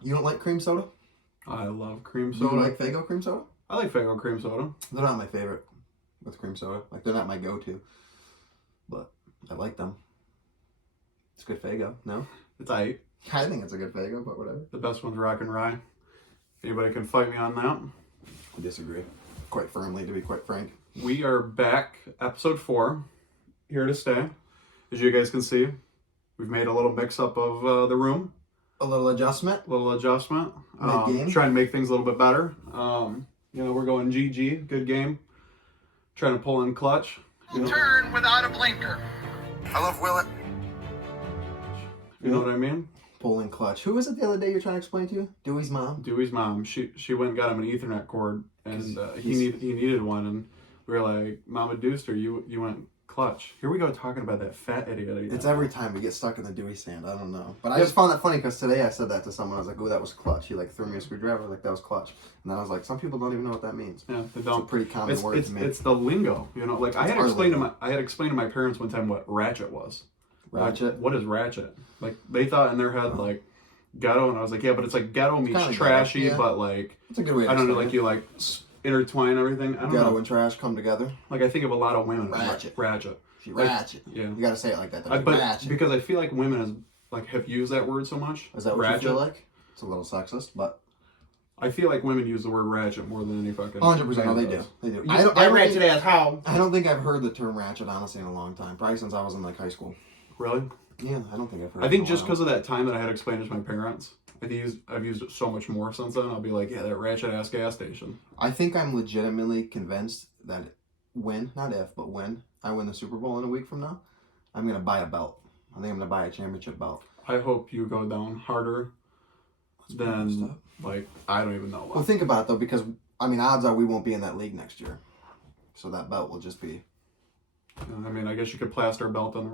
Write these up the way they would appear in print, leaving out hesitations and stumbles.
You don't like cream soda? I love cream Do soda. you like Faygo cream soda? I like Faygo cream soda. They're not my favorite with cream soda. Like, they're not my go-to. But I like them. It's good Faygo, no? It's aight. I think it's a good Faygo, but whatever. The best one's Rock and Rye. Anybody can fight me on that. I disagree. Quite firmly, to be quite frank. We are back, episode 4, here to stay. As you guys can see, we've made a little mix-up of the room. A little adjustment. Trying to make things a little bit better. We're going GG, good game. Trying to pull in clutch. Turn without a blinker. I love Willet. You know what I mean? Pulling clutch. Who was it the other day you're trying to explain to you? Dewey's mom? Dewey's mom. She went and got him an Ethernet cord, and he needed one, and we were like, Mama Deuster, you went clutch. Here we go talking about that fat idiot again. It's every time we get stuck in the Dewey stand. I don't know. But I just found that funny because today I said that to someone. I was like, oh, that was clutch. He threw me a screwdriver. Like, that was clutch. And then I was like, some people don't even know what that means. Yeah, they don't. It's a pretty common word to me. It's the lingo. Like, I had explained to my parents one time what ratchet was. Ratchet? Like, what is ratchet? Like, they thought in their head, like, ghetto, and I was like, yeah, but it's like ghetto means trashy, ghetto, yeah. But like, it's a good way to I don't know, explain like, you like intertwine everything. I don't know. Ghetto and trash come together. Like, I think of a lot of women. Ratchet. She ratchet. Yeah. You gotta say it like that. Ratchet. Because I feel like women have used that word so much. Is that what you feel like? It's a little sexist, but I feel like women use the word ratchet more than any fucking. 100%. No, they do. They do. I don't think I've heard the term ratchet honestly in a long time. Probably since I was in like high school. Really? Yeah, I don't think I've heard. I think just because of that time that I had explained it to my parents, I've used it so much more since then. I'll be like, yeah, that ratchet ass gas station. I think I'm legitimately convinced that not if, but when I win the Super Bowl in a week from now, I'm gonna buy a belt. I think I'm gonna buy a championship belt. I hope you go down harder than I don't even know what. Well, think about it though, because odds are we won't be in that league next year, so that belt will just be. I guess you could plaster a belt on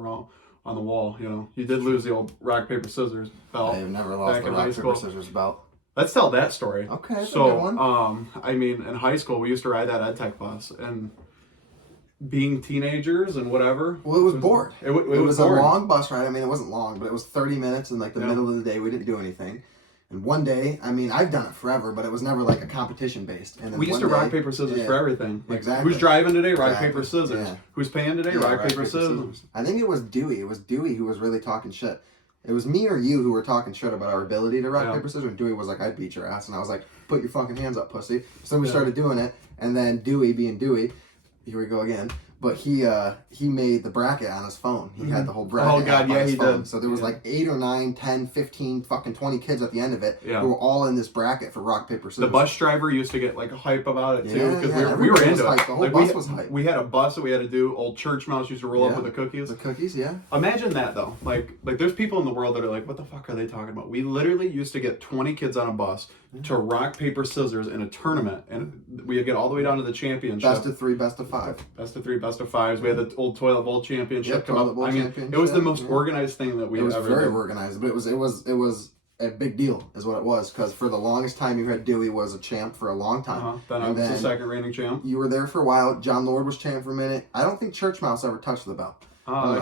the wall. You did lose the old rock paper scissors belt. I've never lost the rock paper scissors belt. Let's tell that story. Okay, that's so a good one. In high school we used to ride that EdTech bus, and being teenagers and whatever. Well, it was bored. It was a long bus ride. It wasn't long, but it was 30 minutes in like the middle of the day. We didn't do anything. And one day, I've done it forever, but it was never like a competition based. And then we used to rock, paper, scissors for everything. Like, exactly. Who's driving today? Rock, paper, scissors. Yeah. Who's paying today? Rock, paper, scissors. I think it was Dewey. It was Dewey who was really talking shit. It was me or you who were talking shit about our ability to rock, paper, scissors. And Dewey was like, I'd beat your ass. And I was like, put your fucking hands up, pussy. So we started doing it. And then Dewey, being Dewey, here we go again. But he made the bracket on his phone. He had the whole bracket on his phone. Did. So there was like 8 or 9, 10, 15, fucking 20 kids at the end of it who were all in this bracket for rock, paper, scissors. The bus driver used to get like a hype about it too, because we were into it. The whole bus was hype. We had a bus that we had to do. Old church mouse used to roll up with the cookies. The cookies, yeah. Imagine that though. Like there's people in the world that are like, what the fuck are they talking about? We literally used to get 20 kids on a bus to rock, paper, scissors in a tournament, and we'd get all the way down to the championship. Best of 3, best of 5. Best of 3, best of 5s. We had the old toilet bowl championship come up. It was the most organized thing that we ever did. It was very organized, but it was a big deal, is what it was, because for the longest time you had Dewey was a champ for a long time. Then I was the second reigning champ. You were there for a while. John Lord was champ for a minute. I don't think Church Mouse ever touched the belt.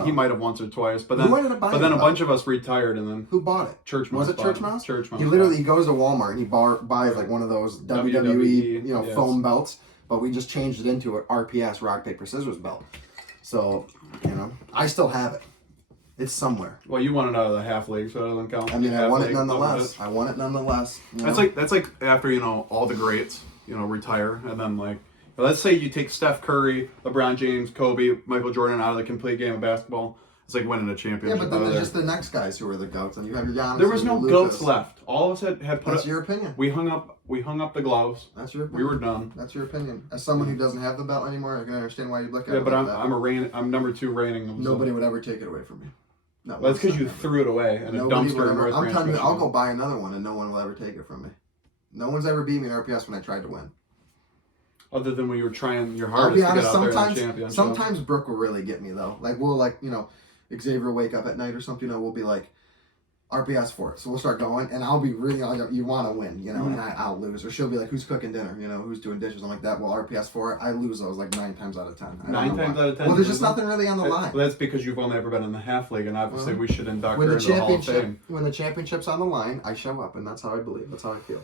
He might have once or twice, but then a bunch of us retired, and then who bought it? Church Mouse. Was it Church Mouse? Church Mouse. He goes to Walmart and he buys like one of those WWE foam belts, but we just changed it into an RPS rock paper scissors belt. So I still have it. It's somewhere. Well, you won it out of the half league, so that doesn't count. I won it nonetheless. That's like after all the greats retire, and then let's say you take Steph Curry, LeBron James, Kobe, Michael Jordan out of the complete game of basketball. It's like winning a championship. Yeah, but then there's just the next guys who are the goats, and you have your Giannis. There was no goats left. All of us had put. That's your opinion. We hung up the gloves. That's your opinion. We were done. That's your opinion. As someone who doesn't have the belt anymore, I can understand why you look at it. Yeah, but I'm number 2 reigning. Nobody would ever take it away from me. No, that's because you threw it away in a dumpster in North I'm telling you, I'll go buy another one, and no one will ever take it from me. No one's ever beat me in RPS when I tried to win. Other than when you were trying your hardest to get out there in the championship. Sometimes Brooke will really get me though. Xavier will wake up at night or something. We'll be like, RPS for it. So we'll start going, and I'll be really like, you want to win, you know, and I'll lose. Or she'll be like, who's cooking dinner, you know, who's doing dishes, and like that. Well, RPS for it, I lose those like 9 times out of 10. 9 times out of 10. Well, there's just nothing really on the line. Well, that's because you've only ever been in the half league, and obviously we should induct her into the Hall of Fame. When the championship's on the line, I show up, and that's how I believe. That's how I feel.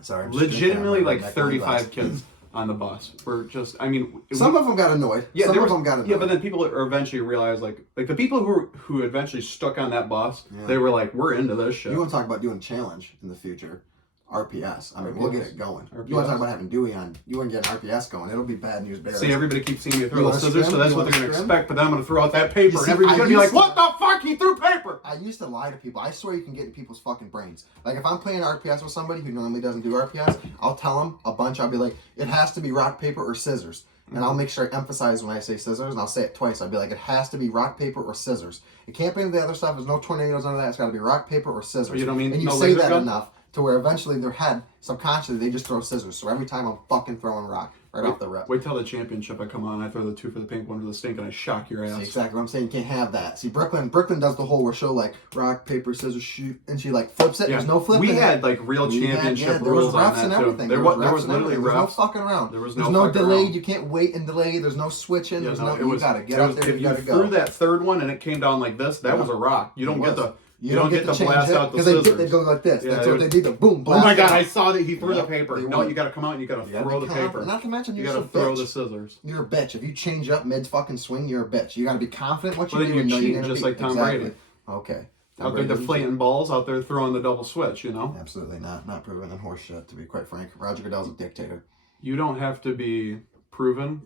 Sorry, legitimately like 35 kids on the bus. We're just, I mean, some of them got annoyed. Yeah, some of them got annoyed. Yeah, but then people eventually realized, like the people who eventually stuck on that bus, they were like, we're into this shit. You want to talk about doing a challenge in the future? RPS. I mean, we'll get it going. RPS. You want to talk about having Dewey on? You want to get an RPS going? It'll be bad news bears. See, everybody keeps seeing me throw the scissors, so that's what they're going to scrim? expect. But then I'm going to throw out that paper, and everybody's going to be like, "What the fuck? He threw paper!" I used to lie to people. I swear you can get in people's fucking brains. Like if I'm playing RPS with somebody who normally doesn't do RPS, I'll tell them a bunch. I'll be like, "It has to be rock, paper, or scissors." And I'll make sure I emphasize when I say scissors, and I'll say it twice. I'll be like, it has to be rock, paper, or scissors. It can't be the other stuff. There's no tornadoes under that. It's got to be rock, paper, or scissors. You don't mean and you no say laser that gun? enough to where eventually in their head, subconsciously, they just throw scissors. So every time I'm fucking throwing rock right off the rip. Wait till the championship I come on, I throw the 2 for the pink, 1 for the stink, and I shock your ass. See, exactly what I'm saying. You can't have that. See, Brooklyn does the whole where she'll like rock, paper, scissors, shoot, and she like flips it. Yeah. There's no flipping. We had like real championship there was rules refs on that and too. everything. There was literally refs. There's no fucking around. There's no delayed. Around. You can't wait and delay. There's no switching. Yeah, There's you gotta get up there. If you threw that third one and it came down like this, that was a rock. You don't get the. You don't get to blast out the scissors. They go like this. Yeah, That's what they do. The boom. Oh my god! I saw that he threw the paper. No, you got to come out and you got to throw the paper. Not to mention you got to throw the scissors. You're a bitch. If you change up mid fucking swing, you're a bitch. You got to be confident what you do. You're cheating just like Tom Brady. Okay. Out there deflating balls. Out there throwing the double switch. You know. Absolutely not. Not proven in horse shit. To be quite frank, Roger Goodell's a dictator. You don't have to be proven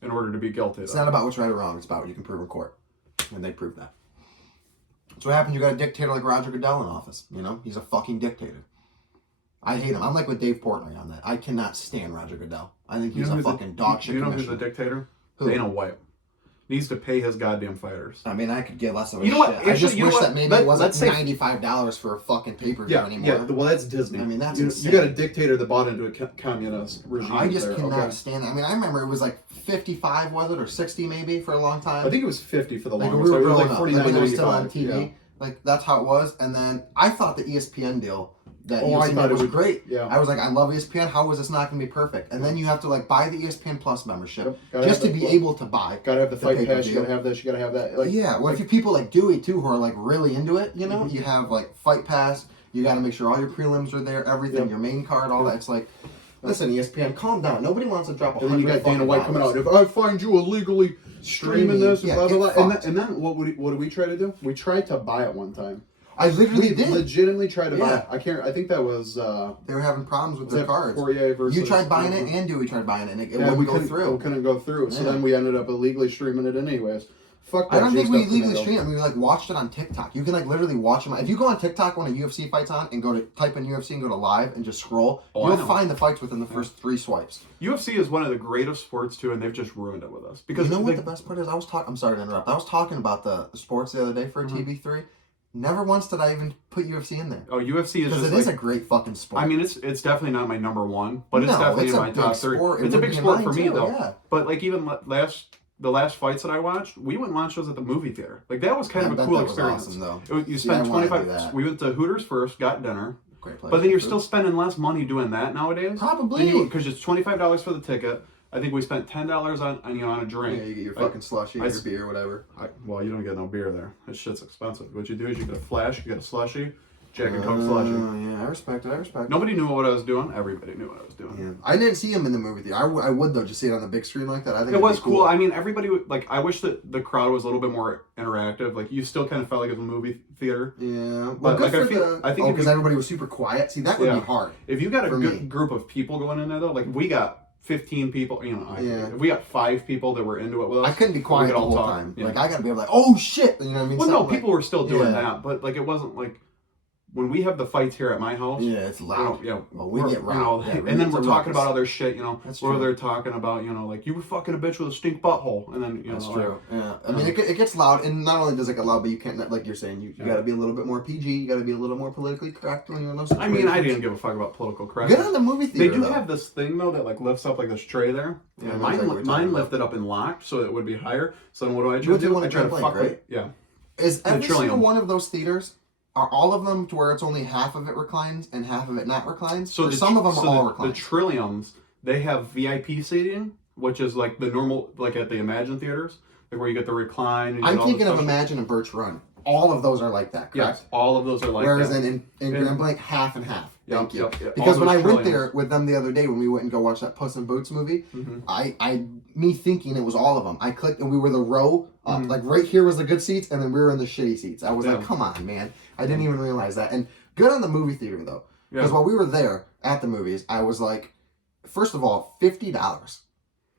in order to be guilty. It's not about what's right or wrong. It's about what you can prove in court, and they prove that. So what happens? You got a dictator like Roger Goodell in office. You know, he's a fucking dictator. I hate him. I'm like with Dave Portnoy on that. I cannot stand Roger Goodell. I think he's a fucking dog shit. You know who's the dictator? Who? Dana White. Needs to pay his goddamn fighters. I mean, I could give less of a shit. What? I just wish that maybe it wasn't $95 for a fucking pay-per-view anymore. Yeah, well, that's Disney. I mean, that's insane. You got a dictator that bought into a communist regime. I just cannot stand that. I mean, I remember it was like 55, was it, or 60 maybe for a long time. I think it was 50 for the longest. Like, we were growing like up. 49, when it was still on 95. TV. Yeah. Like, that's how it was. And then I thought the ESPN deal that I thought was great. Yeah. I was like, I love ESPN. How was this not going to be perfect? And then you have to like buy the ESPN Plus membership just to be able to buy. Gotta have the fight pass. You gotta have this. You gotta have that. Like, yeah. Well, if you people like Dewey too, who are like really into it, you know, you have like fight pass. You got to make sure all your prelims are there, everything, your main card, all that. It's like, listen, ESPN, calm down. Nobody wants to drop $100. And then you got Dana White coming out. If I find you illegally streaming this, and blah blah blah. And then what do we try to do? We tried to buy it one time. I literally did. Legitimately tried to buy it. I think that was. They were having problems with their cards. Poirier versus, you tried buying it, and Dewey tried buying it, and it wouldn't go through. It couldn't go through. So then we ended up illegally streaming it anyways. Fuck that. I don't think we illegally streamed it. We like watched it on TikTok. You can like literally watch them. If you go on TikTok when a UFC fight's on and go to type in UFC and go to live and just scroll, you'll find the fights within the first 3 swipes. UFC is one of the greatest sports too, and they've just ruined it with us. Because you know what the best part is? I'm sorry to interrupt. I was talking about the sports the other day for TV3. Never once did I even put UFC in there. Oh, UFC is just because it is a great fucking sport. I mean, it's definitely not my number one, but it's definitely in my top 3. It's a big sport for me though. Yeah. But like even the last fights that I watched, we went and watched those at the movie theater. Like that was kind of a cool experience. Awesome, though. You spent 25. We went to Hooters first, got dinner. Great place. But then you're still spending less money doing that nowadays. Probably because it's $25 for the ticket. I think we spent $10 on a drink. Yeah, you get your fucking slushy, your beer, whatever. Well, you don't get no beer there. That shit's expensive. What you do is you get a flash, you get a slushy, Jack and Coke slushy. Yeah, I respect it. Nobody knew what I was doing. Everybody knew what I was doing. Yeah. I didn't see him in the movie theater. I would though, just see it on the big screen like that. I think it was cool. I mean, everybody would, like. I wish that the crowd was a little bit more interactive. Like, you still kind of felt like it was a movie theater. Yeah, but like I think because everybody was super quiet. See, that would be hard. If you got a good group of people going in there though, like we got 15 people, if we got 5 people that were into it with us. I couldn't be quiet the whole time. Yeah. Like I gotta be able to, like, oh shit, you know what I mean? Well, no, people were still doing that, but like it wasn't like when we have the fights here at my house, Yeah, it's loud. Well, we get robbed. And then we're talking about other shit, That's where true. they're talking about, like, you were fucking a bitch with a stink butthole, and then, That's true. Yeah. I mean, it gets loud, and not only does it get loud, but you can't, like you're saying, you got to be a little bit more PG, you got to be a little more politically correct when you're in those situations. I mean, I didn't give a fuck about political correctness. Get on the movie theater, They do have this thing, though, that, like, lifts up, like, this tray there. Yeah, mine lifted up and locked, so it would be higher. So then what do I You went to do? one I at try to Grand fuck Lake, with right? Yeah. Is every Trillium. single one of those theaters, are all of them to where it's only half of it reclines and half of it not reclines? So some of them are all the reclined. Trilliums, they have VIP seating, which is like the normal, like at the Imagine theaters, like where you get the recline. And you I'm get all the thinking of special- Imagine and Birch Run. All of those are like that, correct? Yes, all of those are like Whereas that. in Grand Blanc, half and half. Thank you. Yep. Because All when I those went Trilliums. there with them the other day when we went and go watch that Puss in Boots movie, me thinking it was all of them. I clicked and we were the row up. Like right here was the good seats and then we were in the shitty seats. I was like, come on, man. I didn't even realize that. And good on the movie theater though. Because while we were there at the movies, I was like, first of all, $50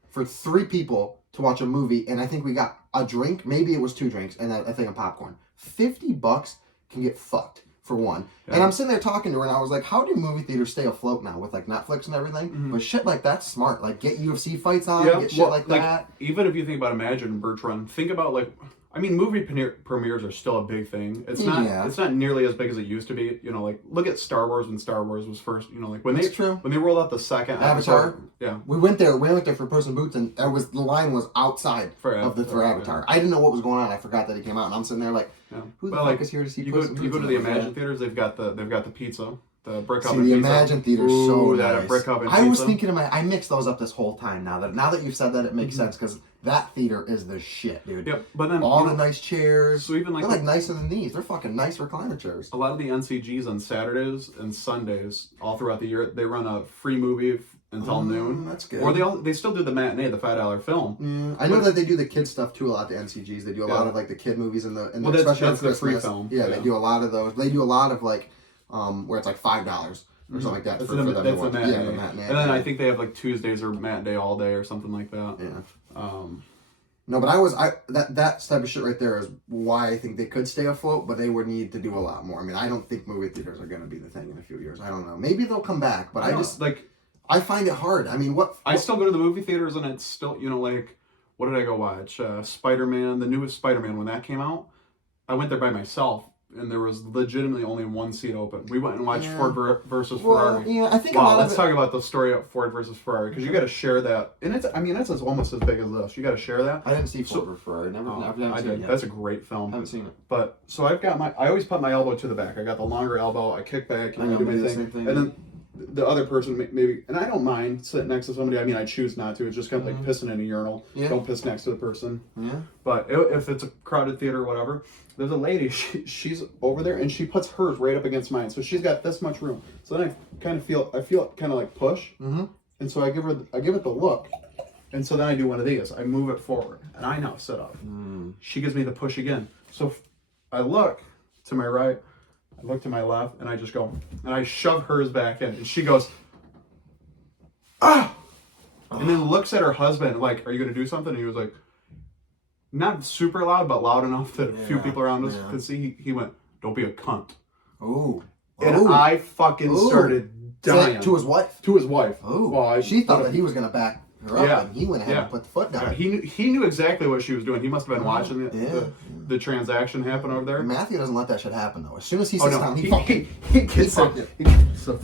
for 3 people to watch a movie, and I think we got a drink, maybe it was 2 drinks, and a thing of popcorn. $50 can get fucked for one. Yeah. And I'm sitting there talking to her, and I was like, how do movie theaters stay afloat now with like Netflix and everything? But shit like that's smart. Like get UFC fights on, get shit like that. Even if you think about Imagine and Birch Run, think about like, I mean, movie premieres are still a big thing. It's not. Yeah. It's not nearly as big as it used to be. Like look at Star Wars when Star Wars was first. Like when they rolled out the second Avatar. episode, yeah. We went there for Puss in Boots, and the line was outside for Avatar. I didn't know what was going on. I forgot that he came out, and I'm sitting there like, who the fuck is here to see Puss in Boots? You go to the Imagine theaters. They've got the pizza. The brick See, oven the pizza. Imagine theater's so nice. Brick oven pizza. I was thinking I mixed those up this whole time. Now that you've said that, it makes sense because that theater is the shit, dude. Yep, but then all the nice chairs. So even like they're like nicer than these. They're fucking nice recliner chairs. A lot of the NCGs on Saturdays and Sundays, all throughout the year, they run a free movie until noon. That's good. Or they still do the matinee, the $5 film. Yeah, I know that they do the kid stuff too a lot. The NCGs, they do a lot of like the kid movies and especially that's the free film. Yeah, they do a lot of those. They do a lot of like where it's like $5. Or something like that. That's for them the matinee. Yeah, the matinee. And then I think they have like Tuesdays or matinee all day or something like that. Yeah. No, but that type of shit right there is why I think they could stay afloat, but they would need to do a lot more. I mean, I don't think movie theaters are going to be the thing in a few years. I don't know. Maybe they'll come back, but I find it hard. I mean, I still go to the movie theaters and it's still, like, what did I go watch? Spider-Man, the newest Spider-Man, when that came out, I went there by myself. And there was legitimately only 1 seat open. We went and watched Ford versus Ferrari. Yeah, I think let's talk about the story of Ford versus Ferrari because you got to share that, and it's almost as big as this. You got to share that. I didn't see Ford versus Ferrari. I did. That's a great film. I haven't seen it. But so I've got I always put my elbow to the back. I got the longer elbow. I kick back and I do my thing. And then the other person maybe, and I don't mind sitting next to somebody. I mean, I choose not to. It's just kind of like pissing in a urinal. Yeah. Don't piss next to the person. Yeah. But if it's a crowded theater or whatever, there's a lady. She's over there and she puts hers right up against mine, so she's got this much room. So then I feel it kind of like push, and so I give it the look, and so then I do one of these. I move it forward, and I now sit up. She gives me the push again. So I look to my right. I look to my left, and I just go, and I shove hers back in, and she goes, ah! And then looks at her husband, like, are you going to do something? And he was like, not super loud, but loud enough that a few people around us could see. He went, don't be a cunt. Oh. And I fucking started dying. To his wife? To his wife. Oh. Well, she thought that he was going to back her up, and he went ahead and put the foot down. He knew exactly what she was doing. He must have been watching the transaction happen over there. Matthew doesn't let that shit happen, though. As soon as he sits down, he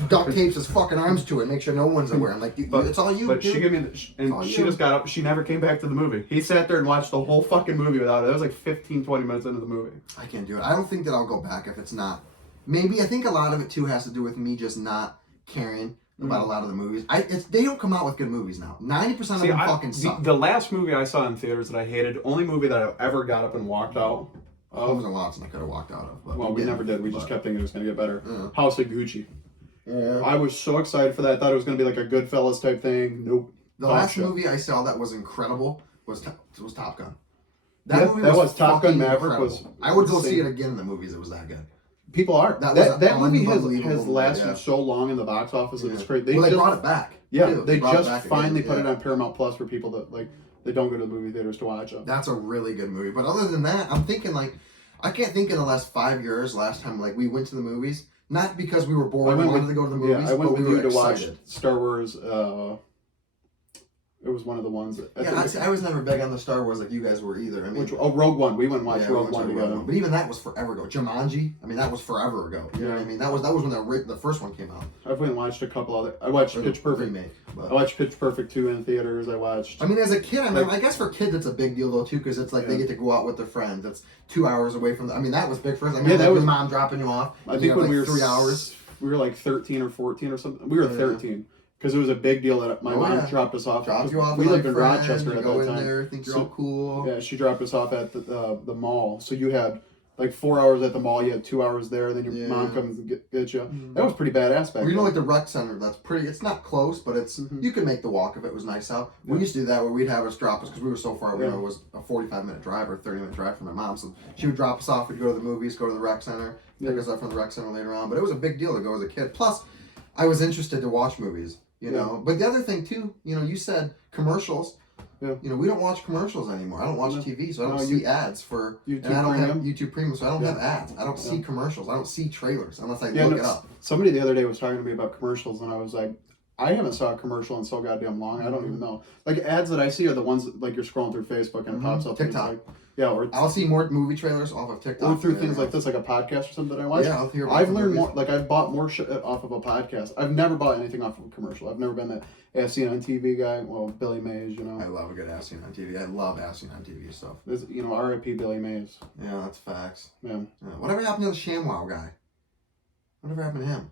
duct tapes his fucking arms to it, make sure no one's aware. I'm like, it's all you, But dude. she gave me, she just got up. She never came back to the movie. He sat there and watched the whole fucking movie without it. It was like 15, 20 minutes into the movie. I can't do it. I don't think that I'll go back if it's not. Maybe, I think a lot of it, too, has to do with me just not caring about a lot of the movies. They don't come out with good movies now. 90% of them fucking suck. The last movie I saw in theaters that I hated, only movie that I ever got up and walked out of. Homes and Lots, and I could have walked out of. But well, we never did. We just kept thinking it was going to get better. House of Gucci. Yeah. I was so excited for that. I thought it was going to be like a Goodfellas type thing. Nope. The last movie I saw that was incredible was Top Gun. That was Top Gun Maverick. I would go see it again in the movies. It was that good. People are. That movie has lasted so long in the box office that it's crazy. They brought it back. Yeah, they just finally put it on Paramount Plus for people that they don't go to the movie theaters to watch it. That's a really good movie. But other than that, I'm thinking I can't think in the last 5 years last time we went to the movies Not because we were bored and wanted to go to the movies, Yeah, I went but we with were you to watch excited. Star Wars. It was one of the ones. I was never big on the Star Wars like you guys were either. I mean, Rogue One. We went and watched yeah, Rogue One together. But even that was forever ago. Jumanji, I mean, that was forever ago. You know what I mean? That was when the first one came out. I went and watched a couple other. I watched Pitch Perfect. Remake, I watched Pitch Perfect 2 in theaters. I watched. I mean, as a kid, I guess for kids it's a big deal though too, because it's like they get to go out with their friends. It's 2 hours away from. I mean, that was big for us. I mean, that was your mom dropping you off. I think when we were 3 hours, we were like 13 or 14 or something. We were 13. Because it was a big deal that my mom dropped us off. Dropped you off. We lived in Rochester at that go in time. there, think you're all cool. Yeah, she dropped us off at the mall. So you had like 4 hours at the mall. You had 2 hours there, and then your mom comes and get you. That was pretty badass back then. You know, like the rec center. That's pretty. It's not close, but it's you can make the walk if it was nice out. We used to do that where we'd have us drop us because we were so far. You know, it was a 45-minute drive or 30-minute drive from my mom. So she would drop us off. We'd go to the movies, go to the rec center, pick us up from the rec center later on. But it was a big deal to go as a kid. Plus, I was interested to watch movies. You know, but the other thing too, you know, you said commercials. Yeah. You know, we don't watch commercials anymore. I don't watch TV, so I don't see ads for. YouTube and I don't Premium. have YouTube Premium, so I don't have ads. I don't see commercials. I don't see trailers unless I look it up. Somebody the other day was talking to me about commercials, and I was like, I haven't saw a commercial in so goddamn long. I don't even know. Like ads that I see are the ones that, like you're scrolling through Facebook and it pops up. TikTok. Like, yeah, or I'll see more movie trailers off of TikTok. or through things like this, like a podcast or something that I watch. Yeah, I'll hear about I've the learned movies. more. Like I've bought more shit off of a podcast. I've never bought anything off of a commercial. I've never been that As Seen on TV guy. Well, Billy Mays, you know. I love a good As Seen on TV. I love As Seen on TV stuff. You know, R.I.P. Billy Mays. Yeah, that's facts. Yeah. Whatever happened to the ShamWow guy? Whatever happened to him?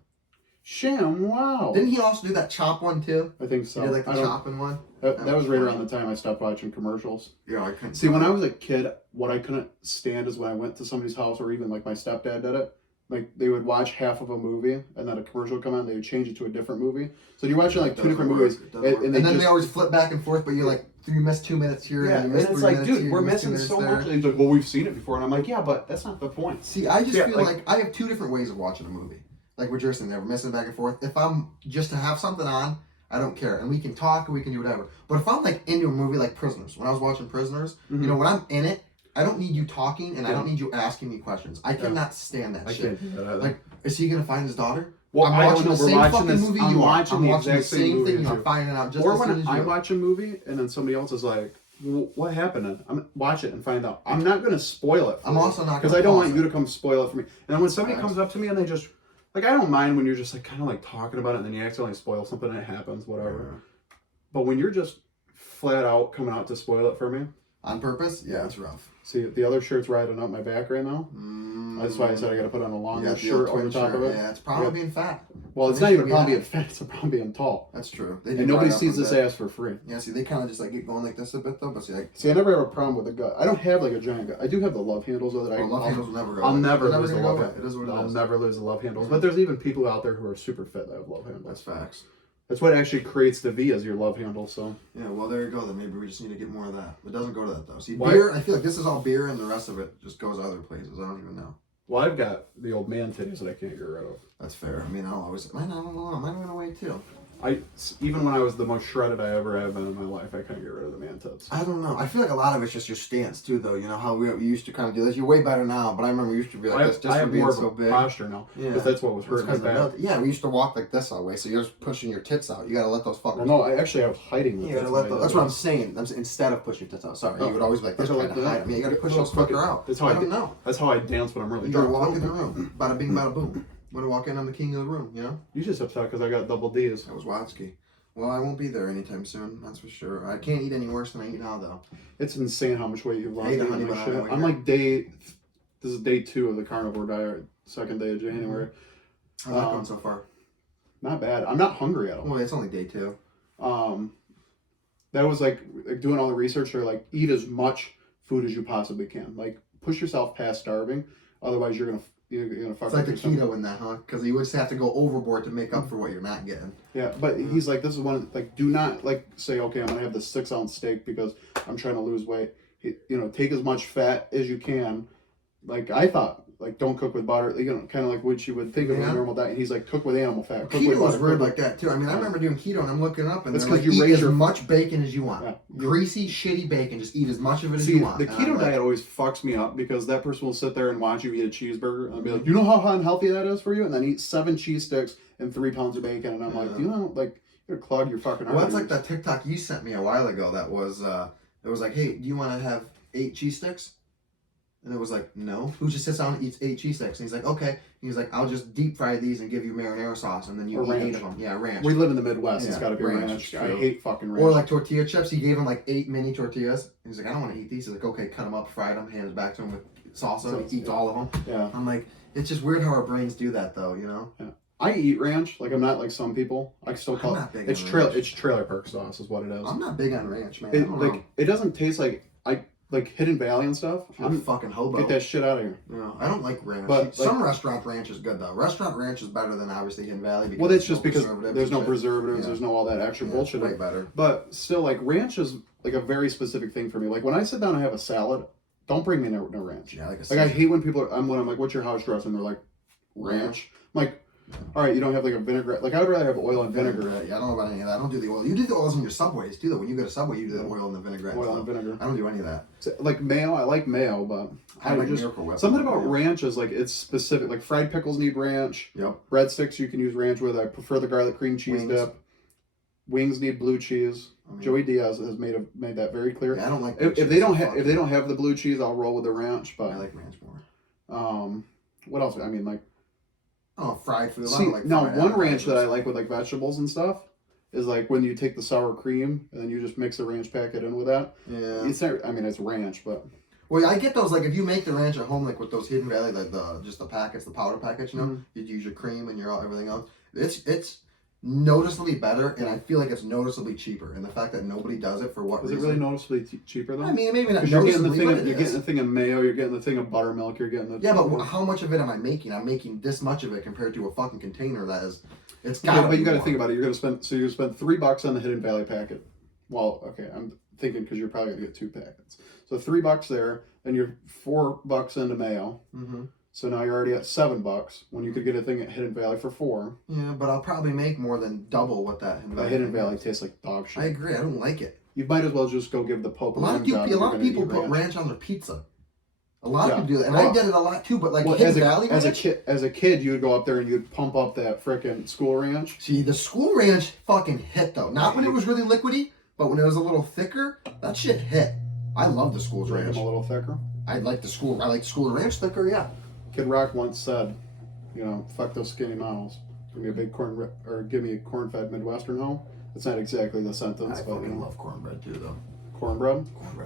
Sham, wow. Didn't he also do that chop one too? I think so. He did like the chopping one. That was right around the time I stopped watching commercials. Yeah, I couldn't. See, when I was a kid, what I couldn't stand is when I went to somebody's house, or even like my stepdad did it. Like they would watch half of a movie, and then a commercial would come on, they would change it to a different movie. So you're watching like two different movies, and then they always flip back and forth. But you're like, you missed 2 minutes here. Yeah, and you missed it's 3 like, minutes dude, here, we're you missed 2 missing minutes so there. much. And he's like, well, we've seen it before, and I'm like, yeah, but that's not the point. See, I just feel like I have two different ways of watching a movie. Like what you're saying, there, we're missing back and forth. If I'm just to have something on, I don't care, and we can talk and we can do whatever. But if I'm like into a movie like Prisoners, when I was watching Prisoners, you know, when I'm in it, I don't need you talking and I don't need you asking me questions. I cannot stand that shit. Can't do that either. Like, is he gonna find his daughter? Well, I'm watching the same fucking movie you are. watching I'm the watching the exact same movie thing. as I'm you. finding out just Or as soon when as I you. watch a movie and then somebody else is like, well, what happened? And I'm watch it and find out. I'm not gonna spoil it. I'm also not because gonna I don't pause want it. you to come spoil it for me. And then when somebody comes up to me and they just like, I don't mind when you're just like kind of like talking about it and then you accidentally spoil something and it happens, whatever. Yeah. But when you're just flat out coming out to spoil it for me, On purpose? Yeah, it's rough. see the other shirt's riding up my back right now. That's why I said I got to put on a longer shirt over top of it. Yeah, it's probably being fat. Well, it's not even probably being fat; it's probably being tall. That's true. And nobody sees this ass for free. Yeah, see, they kind of just like get going like this a bit though, but see, like, See, I never have a problem with a gut. I don't have like a giant gut. I do have the love handles though that love handles will never go. I'll never They're lose the gonna love go handles. away. It is what it I'll is. never lose the love handles. But there's even people out there who are super fit that have love handles. That's facts. That's what actually creates the V as your love handle. So Yeah, well, there you go. Then maybe we just need to get more of that. It doesn't go to that though. See, Why- beer. I feel like this is all beer, and the rest of it just goes other places. I don't even know. well, I've got the old man titties that I can't get rid of. That's fair. I mean, I'll always. Mine, I don't know. Mine went away too. Even when I was the most shredded I ever have been in my life, I couldn't get rid of the man tits. I don't know. I feel like a lot of it's just your stance too, though. You know how we used to kind of do this. You're way better now, but I remember we used to be like this just I for have being more of so a big. posture now because that's what was hurting my back. Yeah, we used to walk like this all the way, so you're just pushing your tits out. You gotta let those fuckers. Well, no, I was hiding them. You gotta let those, that's what I'm saying. Instead of pushing your tits out. Sorry, you would always be like this, That's trying how to I- hide them. Yeah, you gotta push those fucker out. That's how I don't know. That's how I dance when I'm really You gotta drunk. walk in the room. Bada bing, bada boom. Want to walk in on the king of the room, you know? You just upset because I got double D's. That was Watsky. Well, I won't be there anytime soon, that's for sure. I can't eat any worse than I eat now, though. It's insane how much weight you've lost. Hey, the eating honey this banana shit. right I'm here. like this is day 2 of the carnivore diet, second day of January. How's that going so far? Not bad. I'm not hungry at all. Well, it's only day 2. That was like doing all the research. They're like, eat as much food as you possibly can. Like, push yourself past starving. Otherwise, you're gonna fuck It's like up the your stomach. keto in that, huh? Because you just have to go overboard to make up for what you're not getting. Yeah, but he's like, this is one, like, do not, like, say, okay, I'm going to have this 6-ounce steak because I'm trying to lose weight. Take as much fat as you can like I thought, like don't cook with butter, you know, kind of like what you would think of a normal diet. And he's like, cook with animal fat. Cook Keto with was butter, weird like that too. I mean, I remember doing keto and I'm looking up and That's they're like, you eat raise as much bacon as you want. Yeah. Greasy, shitty bacon. Just eat as much of it as you want. The keto diet always fucks me up because that person will sit there and watch you eat a cheeseburger and be like, you know how unhealthy that is for you? And then eat 7 cheese sticks and 3 pounds of bacon. And I'm like, do you know, like, you're gonna clog your fucking arteries. Well, that's like that TikTok you sent me a while ago that was, it was like, hey, do you want to have 8 cheese sticks? And it was like, no. Who just sits down and eats 8 cheese sticks? And he's like, okay. And he's like, I'll just deep fry these and give you marinara sauce, and then you eat ranch. 8 of them. Yeah, ranch. We live in the Midwest. Yeah, It's got to be ranch. I hate fucking ranch. Or like tortilla chips. He gave him like 8 mini tortillas. And he's like, I don't want to eat these. He's like, okay, cut them up, fry them, hand it back to him with salsa. He eats all of them. Yeah. I'm like, it's just weird how our brains do that, though. You know. Yeah. I eat ranch. Like I'm not like some people. I still call it. It's trailer park sauce is what it is. I'm not big on ranch, man. I don't know. It doesn't taste like Hidden Valley and stuff. I'm fucking hobo. Get that shit out of here. No, I don't like ranch. But some restaurant ranch is good though. Restaurant ranch is better than obviously Hidden Valley. Because well, that's just because there's no shit. preservatives. Yeah. There's no all that extra bullshit. Way better. But still, like ranch is like a very specific thing for me. Like when I sit down and have a salad, don't bring me no ranch. Yeah, like I hate when people are. When I'm like, what's your house dressing? They're like, ranch. I'm like, all right, you don't have like a vinaigrette. Like I would rather have oil and vinegar. Yeah, I don't know about any of that. I don't do the oil. You do the oils in your Subways too, though. When you go to Subway, you do the oil and the vinaigrette. Oil and vinegar. I don't do any of that. So, like mayo, I like mayo, but I like just Miracle Whip. something about ranch is like it's specific. Like fried pickles need ranch. Yep. Breadsticks you can use ranch with. I prefer the garlic cream cheese dip. Wings need blue cheese. Joey Diaz has made that very clear. Yeah, I don't like if they don't have the blue cheese, I'll roll with the ranch. But I like ranch more. What else? I mean, like. Oh, fried food. See, one ranch that I like with like vegetables and stuff is like when you take the sour cream and then you just mix the ranch packet in with that. Yeah. It's not. I mean, it's ranch, but. Well, I get those, like, if you make the ranch at home, like, with those Hidden Valley, like, just the packets, the powder packets, you know, you'd use your cream and everything else. It's noticeably better, and I feel like it's noticeably cheaper. And the fact that nobody does it for what reason? Is it really noticeably cheaper, though? I mean, maybe not Because you're getting noticeably, you're getting the thing of mayo, you're getting the thing of buttermilk, you're getting the... Yeah, but how much of it am I making? I'm making this much of it compared to a fucking container that is... It's got. Yeah, but you got to think about it. You're going to spend $3 on the Hidden Valley packet. Well, okay, I'm thinking because you're probably going to get 2 packets. So $3 there, and you're $4 into mayo. Mm-hmm. So now you're already at $7 when you could get a thing at Hidden Valley for $4. Yeah, but I'll probably make more than double what that Hidden Valley tastes like dog shit. I agree. I don't like it. You might as well just go give the Pope a lot of people put ranch on their pizza. A lot of people do that, and I did it a lot too. But like Hidden Valley ranch, as a kid, you would go up there and you'd pump up that frickin' School Ranch. See, the School Ranch fucking hit though. Not when it was really liquidy, but when it was a little thicker, that shit hit. I love the School Ranch. A little thicker. I like School Ranch thicker. Yeah. Kid Rock once said, fuck those skinny models. Give me a big give me a corn-fed Midwestern home. It's not exactly the sentence, but love cornbread too, though. Cornbread.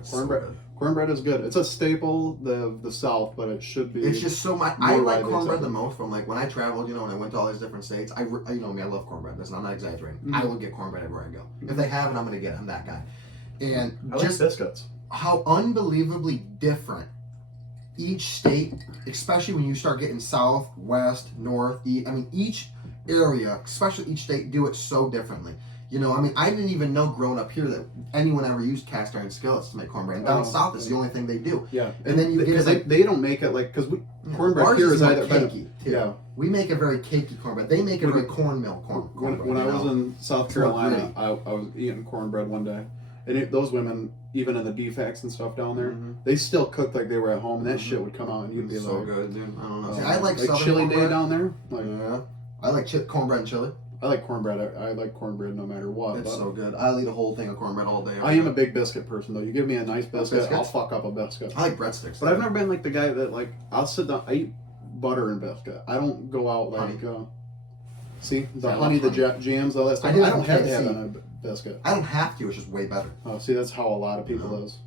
Cornbread. Cornbread is good. It's a staple the South, but it should be. It's just so much. I like cornbread the most from like when I traveled, when I went to all these different states. I love cornbread. I'm not exaggerating. Mm-hmm. I will get cornbread everywhere I go. If they have it, I'm gonna get it. I'm that guy. And I like biscuits. How unbelievably different each state, especially when you start getting south, west, north, east. I mean, each area, especially each state, do it so differently. I didn't even know growing up here that anyone ever used cast iron skillets to make cornbread. And down south is the only thing they do. Yeah, and then you get they don't make it like because cornbread here is either cakey too. Yeah, we make a very cakey cornbread. They make a very cornmeal cornbread. When I was in South Carolina, I was eating cornbread one day, and those women, even in the BFACs and stuff down there, they still cooked like they were at home, and that shit would come out, and you'd be so like, good, dude. I don't know. See, I like chili cornbread. Day down there. Yeah, I like cornbread and chili. I like cornbread. I like cornbread no matter what. It's so good. I'll eat a whole thing of cornbread all day. I am a big biscuit person, though. You give me a nice biscuit, I'll fuck up a biscuit. I like breadsticks. But I've never been like the guy that like I'll sit down. I eat butter and biscuit. I don't go out like see the honey, the jams, all that stuff. I don't have to have it on a biscuit. I don't have to. It's just way better. Oh, see, that's how a lot of people is.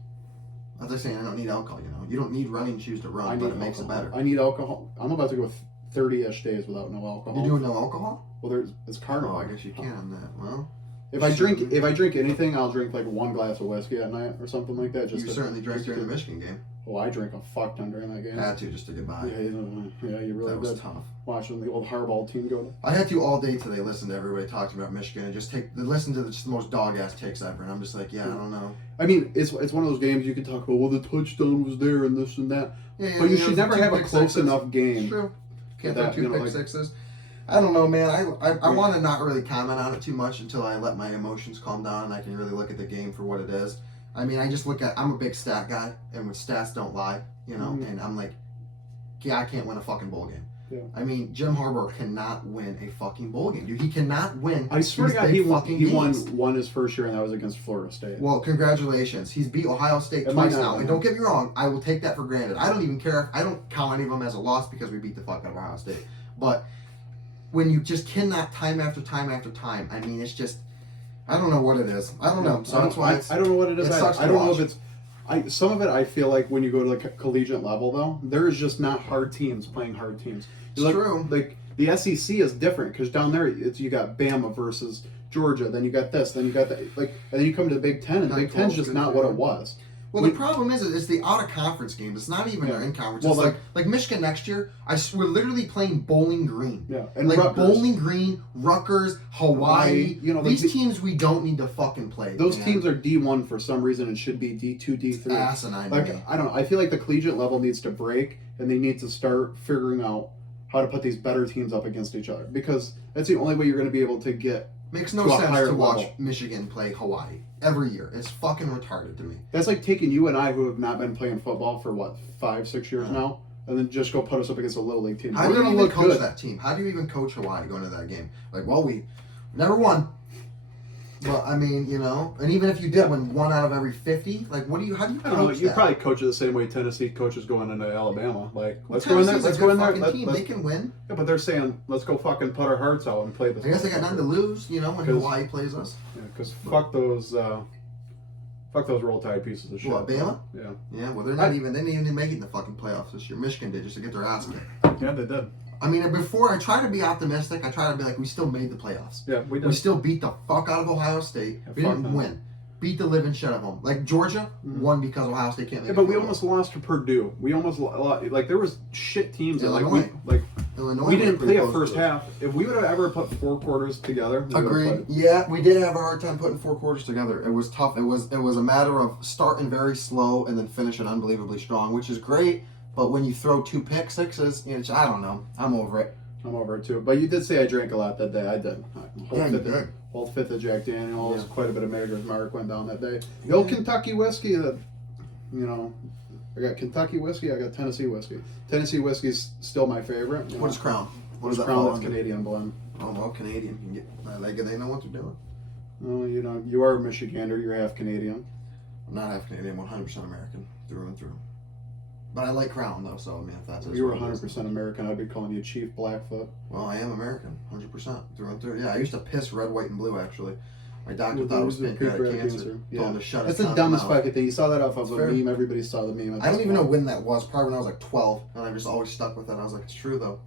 As I say, I don't need alcohol. You don't need running shoes to run, but it makes it better. I need alcohol. I'm about to go 30-ish days without no alcohol. You're doing no alcohol? Well, it's carnival. Oh, I guess you can on that. Well, if I drink anything, I'll drink like 1 glass of whiskey at night or something like that. You certainly drank during the Michigan game. Oh, I drank a fuck ton during that game. Had to just to get by. Yeah, you really That was did. tough. Watching the old Harbaugh team go. I had to all day today listen to everybody talking about Michigan and just listen to just the most dog ass takes ever, and I'm just like, yeah, I don't know. I mean, it's one of those games you can talk about. Well, the touchdown was there and this and that, Yeah, but you should never have a close enough game. True. Can't that, throw two pick sixes. I don't know, man. I want to not really comment on it too much until I let my emotions calm down and I can really look at the game for what it is. I mean, I just look at. I'm a big stat guy, and with stats don't lie, you know. And I'm like, yeah, I can't win a fucking bowl game. Yeah. I mean, Jim Harbaugh cannot win a fucking bowl game, dude. He cannot win. I swear to God, he games. won his first year, and that was against Florida State. Well, congratulations. He's beat Ohio State twice now. And don't get me wrong, I will take that for granted. I don't even care. I don't count any of them as a loss because we beat the fuck out of Ohio State. But when you just cannot time after time after time, I mean, it's just, I don't know what it is. I don't know. So that's why I don't know what it is. I don't know if it's. Some of it I feel like when you go to the collegiate level though, there is just not hard teams playing hard teams. It's true. Like the SEC is different because down there you got Bama versus Georgia, then you got this, then you got that. Like, and then you come to the Big Ten, and the Big Ten's just not what it was. Well, the problem is it's the out of conference games. It's not even in conference. Well, it's like Michigan next year. We're literally playing Bowling Green. Yeah, and like Rutgers. Bowling Green, Rutgers, Hawaii. You know, these teams we don't need to fucking play. Those teams are D1 for some reason and should be D2, D3. Asinine. Like I don't know. I feel like the collegiate level needs to break, and they need to start figuring out how to put these better teams up against each other because that's the only way you're going to be able to get. Makes no sense to watch Michigan play Hawaii every year. It's fucking retarded to me. That's like taking you and I, who have not been playing football for what 5-6 years now, and then just go put us up against a little league team. How do you even coach that team? How do you even coach Hawaii going to that game? Like, well, we never won. But I mean, you know, and even if you did win 1 out of every 50, like, how do you coach that? You probably coach it the same way Tennessee coaches going into Alabama. Like, let's go Tennessee's in there. They can win. Yeah, but they're saying, let's go fucking put our hearts out and play this. I guess they got nothing to lose, you know, when Hawaii plays us. Yeah, because fuck those Roll Tide pieces of shit. What, Bama? Yeah. Yeah, well, they didn't even make it in the fucking playoffs this year. Michigan did just to get their ass kicked. Yeah, they did. I mean, before I try to be optimistic, I try to be like, we still made the playoffs. Yeah, we did. We still beat the fuck out of Ohio State. Yeah, we didn't win. Beat the living shit out of them. Like Georgia won because Ohio State can't make it. Yeah, but we almost lost to Purdue. We almost like there was shit teams. Illinois. Illinois. We didn't play a first half. If we would have ever put 4 quarters together, agreed. Yeah, we did have a hard time putting 4 quarters together. It was tough. It was a matter of starting very slow and then finishing unbelievably strong, which is great. But when you throw 2 pick sixes, I don't know. I'm over it. I'm over it too. But you did say I drank a lot that day. I did. You did. Whole fifth of Jack Daniels, quite a bit of Maker's Mark went down that day. The old Kentucky whiskey, I got Kentucky whiskey, I got Tennessee whiskey. Tennessee whiskey's still my favorite. What is Crown? What is that? Crown? That's Canadian blend. Oh, well, Canadian. You can get, they know what they're doing. Oh, you are a Michigander. You're half Canadian. I'm not half Canadian. 100% American through and through. But I like Crown though, so I mean, if that's you were 100% American, I'd be calling you Chief Blackfoot. Well, I am American, 100% through and through. Yeah, I used to piss red, white, and blue actually. My doctor thought it was pancreatic cancer. Yeah. Told him to shut That's his the dumbest fucking thing. You saw that off of a fair. meme. Everybody saw the meme. I don't even know when that was. Probably when I was like 12, and I just always stuck with it. I was like, it's true though.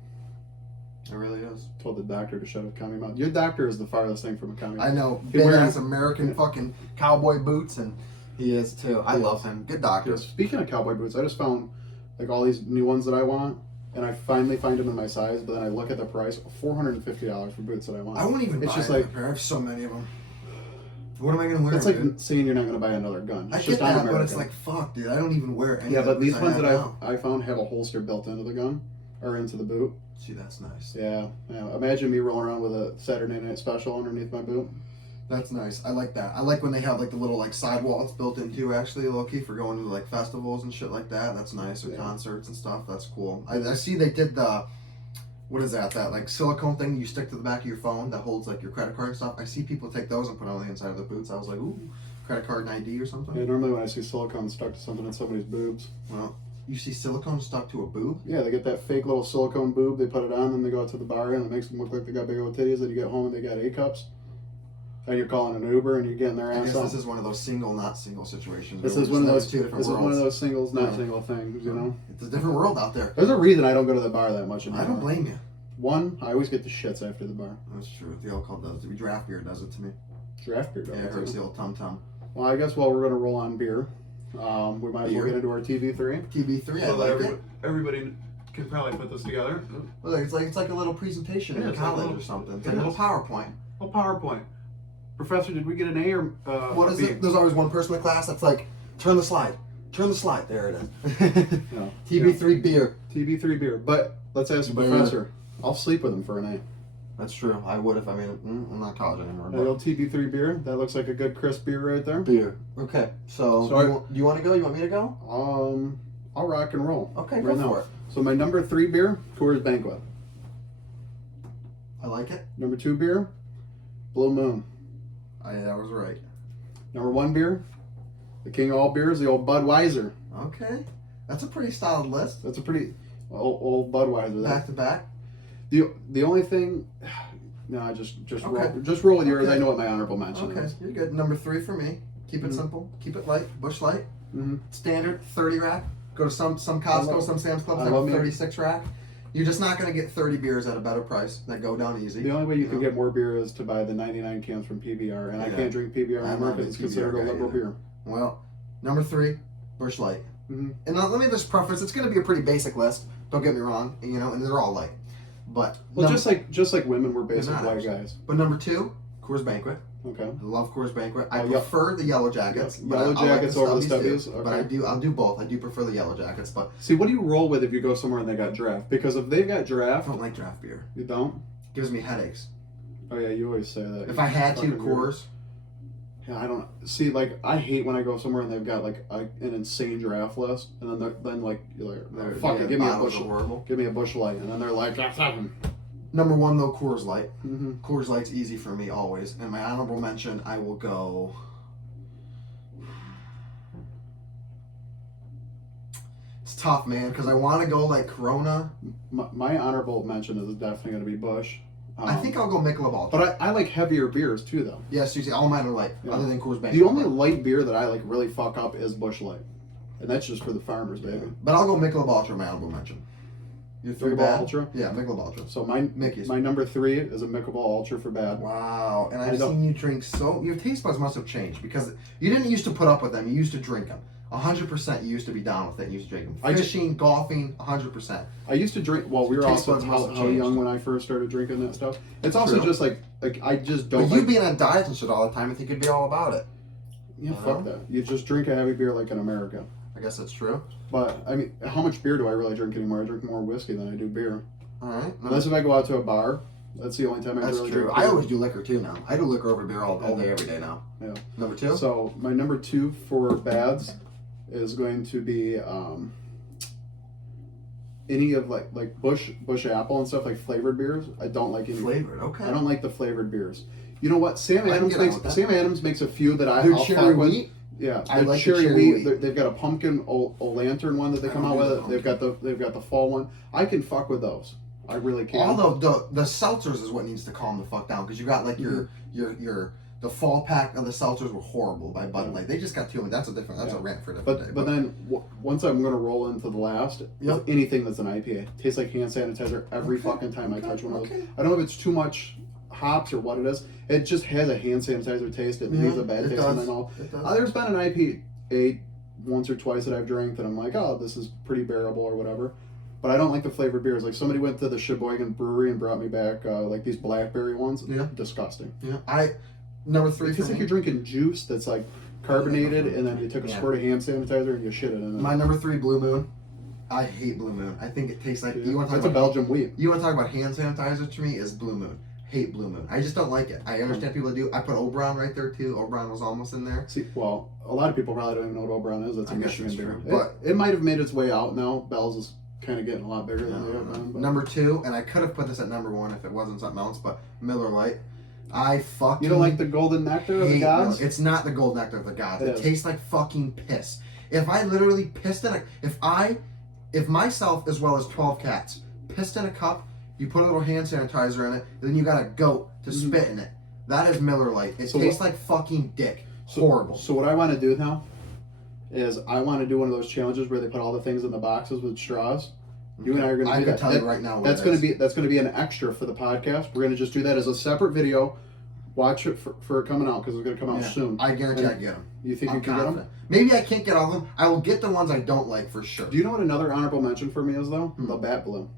It really is. Told the doctor to shut his commie mouth. Your doctor is the farthest thing from a commie. I know. Big ass American fucking cowboy boots, and he is too. I love him. Good doctor. Yeah, speaking of cowboy boots, I just found like all these new ones that I want, and I finally find them in my size. But then I look at the price: $450 for boots that I want. I won't even. It's buy just a like pair. I have so many of them. What am I gonna wear? It's like saying you're not gonna buy another gun. I get that, but it's like fuck, dude. I don't even wear any. Yeah, of but these ones that I I found have a holster built into the gun or into the boot. See, that's nice. Yeah. Imagine me rolling around with a Saturday Night Special underneath my boot. That's nice. I like that. I like when they have like the little like sidewalls built in too. Actually, low-key for going to like festivals and shit like that. That's nice. Or concerts and stuff. That's cool. I see they did the. What is that? That like silicone thing you stick to the back of your phone that holds like your credit card and stuff. I see people take those and put on the inside of the boots. I was like, ooh, credit card and ID or something. Yeah, normally when I see silicone stuck to something in somebody's boobs. Well, you see silicone stuck to a boob? Yeah, they get that fake little silicone boob. They put it on, and they go out to the bar, and it makes them look like they got big old titties. And you get home and they got A cups. And you're calling an Uber, and you're getting their ass I guess off. this is one of those single, not single situations. This is one of those. Two different worlds. This is one of those singles, not single things. You know, it's a different world out there. There's a reason I don't go to the bar that much anymore. I don't blame you. One, I always get the shits after the bar. That's true. The alcohol does it. Draft beer does it to me. Draft beer does it. Yeah, it hurts the old tum-tum. Well, I guess while we're going to roll on beer, We might as well get into our TB3. TB3, I So like that it. everybody can probably put this together. Look, it's like a little presentation in college or something. It's like a little PowerPoint. Oh, PowerPoint. Professor, did we get an A or what is B? it? There's always one person in the class that's like, turn the slide. Turn the slide. There it is. No. TB3 beer. TB3 beer. But let's ask the professor. I'll sleep with him for an A. That's true. I would if I made it. I'm not college anymore. A little TB3 beer. That looks like a good crisp beer right there. Beer. Okay. So do you want to go? You want me to go? I'll rock and roll. Okay, right go now. for it. So my number 3 beer, Coors Banquet. I like it. Number 2 beer, Blue Moon. That was right. Number 1 beer, the king of all beers, the old Budweiser. Okay. That's a pretty solid list. That's a pretty old Budweiser. Back to back. The only thing, no, just Okay. roll with yours. Okay. I know what my honorable mention Okay, is. you're good. Number 3 for me. Keep it simple. Keep it light. Bush Light. Mm-hmm. Standard 30 rack. Go to some Costco, some Sam's Clubs I that love have me. 36 rack. You're just not going to get 30 beers at a better price that go down easy. The only way you can get more beer is to buy the 99 cans from PBR, and I can't drink PBR I'm anymore not a because it's PBR considered a guy liberal either. beer. Well, number 3, Bush Light. Mm-hmm. And now, let me just preface, it's going to be a pretty basic list. Don't get me wrong, and they're all light. But Well, just like women, we're basic not white actually. guys. But number 2, Coors Banquet. Okay. I love Coors Banquet. I Oh, prefer the Yellow Jackets. but Yellow I like Jackets over the Stubbies? too. Okay. But I'll do both. I do prefer the Yellow Jackets, but See, what do you roll with if you go somewhere and they got draft? Because if they've got I draft, don't like draft beer. you don't. It gives me headaches. Oh yeah, you always say that. If I had to, Fucking weird. Coors. Yeah, I don't see. Like, I hate when I go somewhere and they've got like an insane draft list, and then like you're like, They're- fuck yeah, it, give me a bottles bush, are horrible. give me a Bush Light, and then they're like, Number 1 though, Coors Light. mm-hmm. Coors Light's easy for me always. And my honorable mention, I will go. It's tough, man, because I want to go like Corona. My honorable mention is definitely going to be Bush. I think I'll go Michelob Ultra. But I like heavier beers too, though. Yes, you see, all mine are light, Yeah. other than Coors Banquet. The only light beer that I like really fuck up is Bush Light, and that's just for the farmers, baby. But I'll go Michelob Ultra, my honorable mention. Your 3 Michelob bad? Ultra? Yeah, Michelob Ultra. So my Mickey's. number 3 is a Michelob Ultra for bad. Wow, and I I've don't- seen you drink your taste buds must have changed because you didn't used to put up with them. You used to drink them. 100% you used to be down with it. You used to drink them. I just- Fishing, golfing, 100%. I used to drink. Well, we were Taste also buds must have how changed. young when I first started drinking that stuff. It's also True. just like I just don't. But you like, being on diets and shit all the time, I think you'd be all about it. yeah, fuck that. You just drink a heavy beer like in America. I guess that's true. But I mean, how much beer do I really drink anymore? I drink more whiskey than I do beer. All right. Unless if I go out to a bar, that's the only time I That's really true. drink. I beer. always do liquor too now. I do liquor over beer all day, every day now. Yeah. Number 2? So my number 2 for bads is going to be any of like Bush Apple and stuff, like flavored beers. I don't like any. Flavored, okay. I don't like the flavored beers. You know what? Sam I can Adams get on makes with that. Sam Adams makes a few that Their I'll cherry fuck with. wheat? Yeah, I the like the cherry cherry wheat. wheat. They've got a pumpkin o lantern one that they I come don't out do the with. They've got the fall one. I can fuck with those. I really can. Although the seltzers is what needs to calm the fuck down because you got like your the fall pack of the seltzers were horrible by Bud Light. They just got too many. That's a rant for a different day. But then once I'm gonna roll into the last, Yep. anything that's an IPA tastes like hand sanitizer every fucking time I touch one of those. okay. I don't know if it's too much hops or what it is. It just has a hand sanitizer taste. It leaves a bad it taste does. and then all. It does. There's been an IPA once or twice that I've drank that I'm like, oh, this is pretty bearable or whatever. But I don't like the flavored beers. Like somebody went to the Sheboygan Brewery and brought me back like these blackberry ones. Yeah. Disgusting. Yeah. Number 3 It for tastes like me. you're drinking juice that's like carbonated and then you took a Yeah. squirt of hand sanitizer and you shit it in it. My number 3, Blue Moon. I hate Blue Moon. I think it tastes like you want to talk That's a about Belgian wheat. you want to talk about hand sanitizer to me is Blue Moon. Hate Blue Moon. I just don't like it. I understand people that do. I put Oberon right there too. Oberon was almost in there. See, well, a lot of people probably don't even know what Oberon is. That's a I guess Michigan that's beer. true, but- It might have made its way out now. Bell's is kind of getting a lot bigger than they have been. But Number 2, and I could have put this at number 1 if it wasn't something else, but Miller Lite. I fucking you don't like the golden nectar of the hate gods? Miller. It's not the gold nectar of the gods. It It is. tastes like fucking piss. If I literally pissed in a if myself as well as 12 cats pissed in a cup, you put a little hand sanitizer in it, and then you got a goat to spit in it. That is Miller Lite. It So tastes like fucking dick. Horrible. So what I want to do now is I want to do one of those challenges where they put all the things in the boxes with straws. You and I are going to I do can that. tell you right now what That's it going is. to be an extra for the podcast. We're going to just do that as a separate video. Watch it for it coming out because it's going to come out soon. I guarantee And I get them. You think I'm you can get confident. them? Maybe I can't get all of them. I will get the ones I don't like for sure. Do you know what another honorable mention for me is though? The Bat Blue.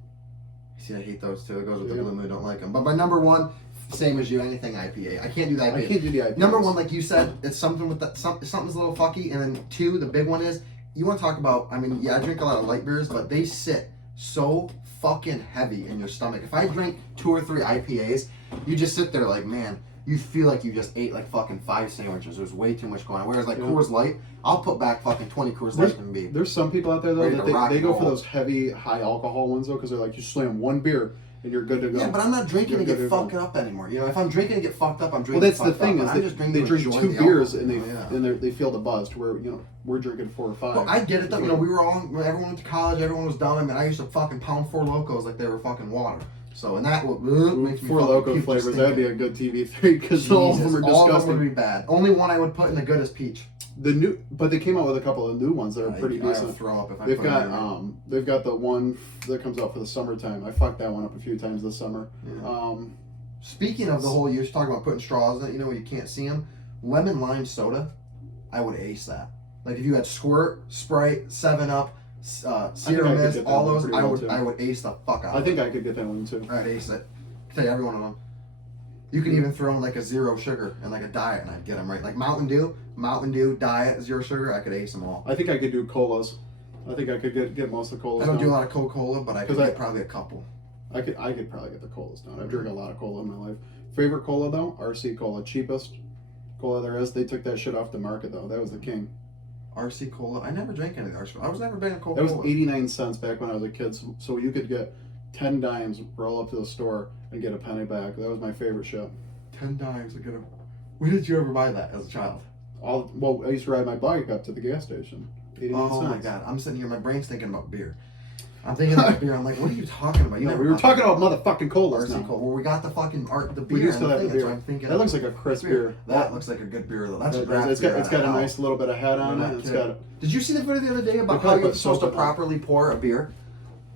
See, I hate those too. It goes with the blue moon. Don't like them. But my number one, same as you, anything IPA. I can't do the IPA. I can't do the IPA. Number one, like you said, it's something with that. Something's a little fucky. And then two, the big one is you want to talk about. I mean, yeah, I drink a lot of light beers, but they sit so fucking heavy in your stomach. If I drink 2 or 3 IPAs, you just sit there like, man, you feel like you just ate like fucking 5 sandwiches. There's way too much going on. Whereas like Coors Light, I'll put back fucking 20 Coors Light and be. There's some people out there though ready to that rock they and go roll. for those heavy, high alcohol ones though, because they're like you slam one beer and you're good to go. Yeah, but I'm not drinking to You're get good to fucked up anymore. You know, if I'm drinking to get fucked up, I'm drinking. Well, that's the fucked thing up, is I'm just drinking they to drink enjoy 2 the beers alcohol. and they feel the buzz to where we're drinking 4 or 5. Well, I get it though. You know, we were all everyone went to college. Everyone was dumb. I mean, I used to fucking pound 4 Locos like they were fucking water. So and that makes me 4 fucking Loco puke flavors. just That'd be thinking. a good TV thing because all of them are All of them disgusting. would be bad. Only one I would put in the good is peach. But they came out with a couple of new ones that are pretty I would decent. throw up if I They've put it in got they've got the one that comes out for the summertime. I fucked that one up a few times this summer. Yeah. Speaking of the whole, you're talking about putting straws in it. You know, you can't see them. Lemon lime soda, I would ace that. Like if you had Squirt, Sprite, 7-Up, Sierra Mist, all those, I would ace the fuck out. I think I could get that one too. I'd ace it. Tell you every one of them. You can even throw in like a 0 sugar and like a diet, and I'd get them right. Like Mountain Dew, diet, 0 sugar. I could ace them all. I think I could do colas. I think I could get most of the colas. I don't down. do a lot of Coca-Cola, but I could get probably a couple. I could probably get the colas down. I've drank a lot of cola in my life. Favorite cola though, RC Cola, cheapest cola there is. They took that shit off the market though. That was the king. RC Cola. I never drank any of the RC Cola. I was never been a That Coca-Cola. was 89 cents back when I was a kid. So you could get 10 dimes, roll up to the store, and get a penny back. That was my favorite shit. 10 dimes to get a. When did you ever buy that as a child? I used to ride my bike up to the gas station. 89 Oh cents. my god! I'm sitting here. My brain's thinking about beer. I'm thinking about beer. I'm like, what are you talking about? You No, never we were bought talking about motherfucking colas RC now. Cola. Well, we got the fucking the beer. We do still and have the thing, beer. so I'm thinking That looks like a crisp beer. That looks like a good beer though. That's a draft It's beer. got a nice little bit of head on it. It's got. Did you see the video the other day about They how probably you're put supposed to soap in it. properly pour a beer?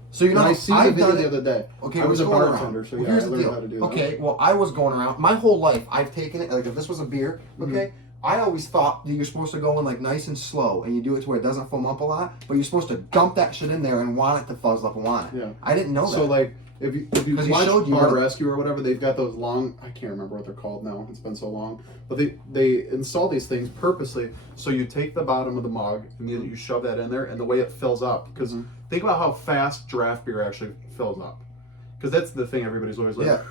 So you know, I seen the I've video done the it. other day. Okay, I was a going around. bartender, so Well, yeah, here's I the learned deal. how to do that. Okay, well, I was going around my whole life. I've taken it like if this was a beer. Okay, I always thought that you're supposed to go in like nice and slow, and you do it to where it doesn't foam up a lot. But you're supposed to dump that shit in there and want it to fuzz up and want it. Yeah. I didn't know that. So like, if you 'Cause he watch showed you Bar what- Rescue or whatever, they've got those long. I can't remember what they're called now. It's been so long. But they install these things purposely so you take the bottom of the mug and you shove that in there, and the way it fills up. Because think about how fast draft beer actually fills up. Because that's the thing everybody's always like. Yeah.